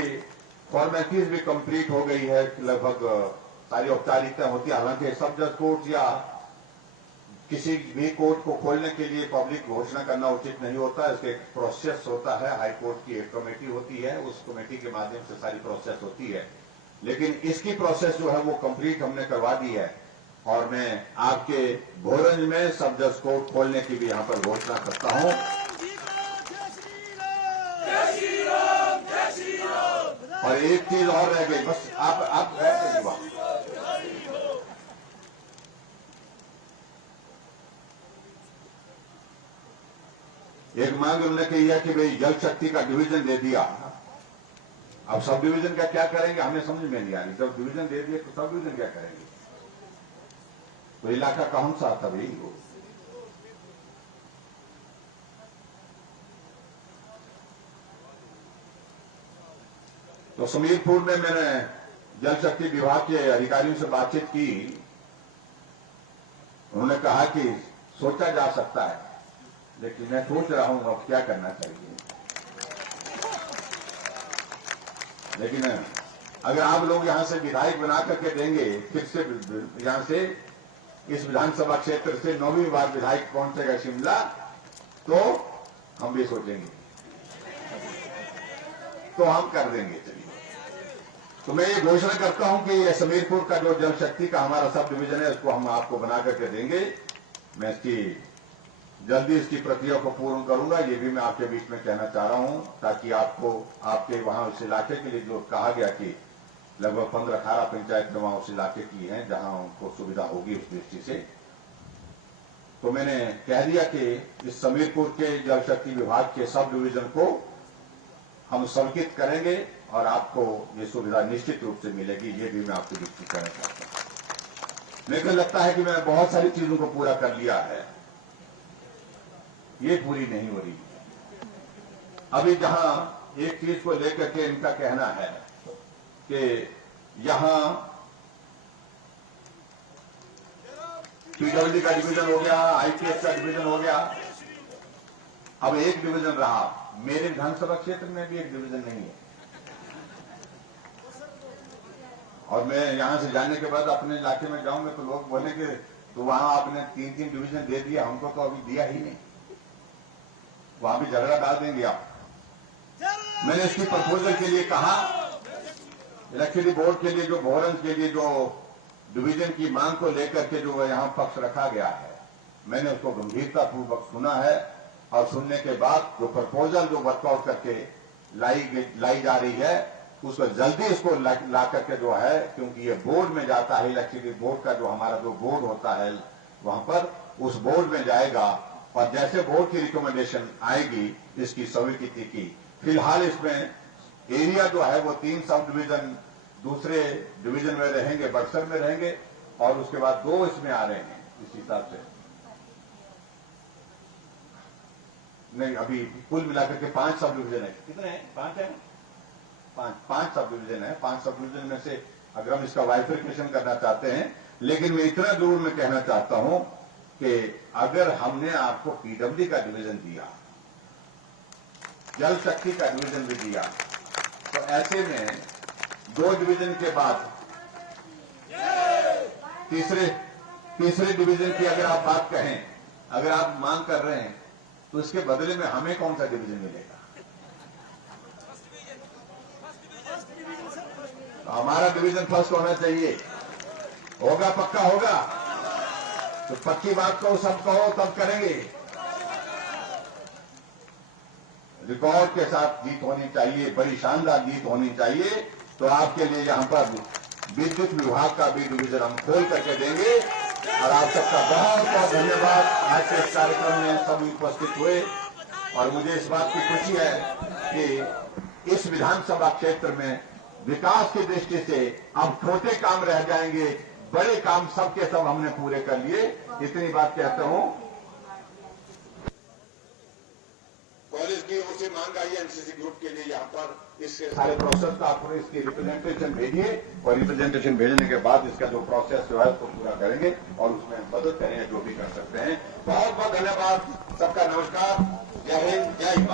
फॉर्मेलिटीज भी कंप्लीट हो गई है, लगभग सारी औपचारिकता होती है। हालांकि सब जज कोर्ट या किसी भी कोर्ट को खोलने के लिए पब्लिक घोषणा करना उचित नहीं होता, इसका एक प्रोसेस होता है, हाई कोर्ट की एक कमेटी होती है, उस कमेटी के माध्यम से सारी प्रोसेस होती है। लेकिन इसकी प्रोसेस जो है वो कंप्लीट हमने करवा दी है, और मैं आपके भोरंज में सब जज कोर्ट खोलने की भी यहां पर घोषणा करता हूं। और एक चीज और रह गई, बस आप बैठ जाइए। एक मांग उन्होंने कही है कि भाई जल शक्ति का डिवीजन दे दिया, अब सब डिवीजन का क्या करेंगे हमें समझ में नहीं आ रही। जब डिवीजन दे दिए तो सब डिवीजन क्या करेंगे? तो इलाका कौन सा था भाई वो? तो समीरपुर में मैंने जल शक्ति विभाग के अधिकारियों से बातचीत की। उन्होंने कहा कि सोचा जा सकता है, लेकिन मैं सोच रहा हूं अब क्या करना चाहिए। लेकिन अगर आप लोग यहां से विधायक बना करके देंगे, फिर से यहां से इस विधानसभा क्षेत्र से 9वीं बार विधायक पहुंचेगा शिमला, तो हम भी सोचेंगे, तो हम कर देंगे। चलिए, तो मैं ये घोषणा करता हूं कि समीरपुर का जो जल शक्ति का हमारा सब डिवीजन है, उसको हम आपको बना करके देंगे। मैं इसकी जल्दी इसकी प्रक्रिया को पूर्ण करूंगा, ये भी मैं आपके बीच में कहना चाह रहा हूं, ताकि आपको आपके वहां उस इलाके के लिए जो कहा गया कि लगभग 15-18 पंचायत वहां उस इलाके की हैं जहां उनको सुविधा होगी उस दृष्टि से। तो मैंने कह दिया कि इस समीरपुर के जल शक्ति विभाग के सब डिवीजन को हम समेकित करेंगे और आपको ये सुविधा निश्चित रूप से मिलेगी, ये भी मैं आपके बीच में कहना चाहता हूं। मेरे को लगता है कि मैंने बहुत सारी चीजों को पूरा कर लिया है, ये पूरी नहीं हो रही। अभी जहां एक चीज को लेकर के इनका कहना है कि यहां पीडब्ल्यूडी का डिवीजन हो गया, आईपीएस का डिवीजन हो गया, अब एक डिवीजन रहा। मेरे विधानसभा क्षेत्र में भी एक डिवीजन नहीं है। और मैं यहां से जाने के बाद अपने इलाके में जाऊंगा तो लोग बोलेंगे तो वहां आपने 3-3 डिवीजन दे दिया, हमको तो अभी दिया ही नहीं। वहां भी झगड़ा डाल देंगे आप। मैंने इसकी प्रपोजल के लिए कहा, इलेक्ट्रिसिटी बोर्ड के लिए जो भोरंज के लिए जो डिवीजन की मांग को लेकर के जो यहां पक्ष रखा गया है, मैंने उसको गंभीरतापूर्वक सुना है। और सुनने के बाद जो प्रपोजल जो वर्कआउट करके लाई जा रही है, उसको जल्दी इसको ला करके जो है, क्योंकि ये बोर्ड में जाता है, इलेक्ट्रिसिटी बोर्ड का जो हमारा जो बोर्ड होता है वहां पर, उस बोर्ड में जाएगा और जैसे बोर्ड की रिकमेंडेशन आएगी इसकी स्वीकृति की। फिलहाल इसमें एरिया जो है वो 3 सब डिवीजन दूसरे डिवीजन में रहेंगे, बक्सर में रहेंगे, और उसके बाद 2 इसमें आ रहे हैं। इस हिसाब से नहीं, अभी कुल मिलाकर के 5 सब डिवीजन है। कितने हैं? 5 है। 5 सब डिवीजन है। 5 सब डिवीजन में से अगर हम इसका वाइफिकेशन करना चाहते हैं, लेकिन मैं इतना जरूर मैं कहना चाहता हूं कि अगर हमने आपको पीडब्ल्यूडी का डिवीजन दिया, जल शक्ति का डिवीजन भी दिया, तो ऐसे में 2 डिवीजन के बाद तीसरे डिवीजन की अगर आप बात कहें, अगर आप मांग कर रहे हैं, तो इसके बदले में हमें कौन सा डिवीजन मिलेगा? तो हमारा डिवीजन फर्स्ट होना चाहिए। होगा, पक्का होगा। तो पक्की बात को सब कहो तब करेंगे। रिकॉर्ड के साथ जीत होनी चाहिए, बड़ी शानदार जीत होनी चाहिए। तो आपके लिए यहां पर विद्युत विभाग का भी डिवीजन हम खोल करके देंगे। और आप सबका बहुत बहुत धन्यवाद। आज के इस कार्यक्रम में सभी उपस्थित हुए, और मुझे इस बात की खुशी है कि इस विधानसभा क्षेत्र में विकास की दृष्टि से अब छोटे काम रह जाएंगे, बड़े काम सबके सब हमने पूरे कर लिए। इतनी बात कहता हूं। कॉलेज की ओर से मांग आई है एनसीसी ग्रुप के लिए यहां पर इसके सारे प्रोसेस का आप इसकी रिप्रेजेंटेशन भेजिए, और रिप्रेजेंटेशन भेजने के बाद इसका जो प्रोसेस जो है उसको पूरा करेंगे और उसमें मदद करेंगे जो भी कर सकते हैं। बहुत बहुत धन्यवाद। सबका नमस्कार। जय हिंद, जय हिंद।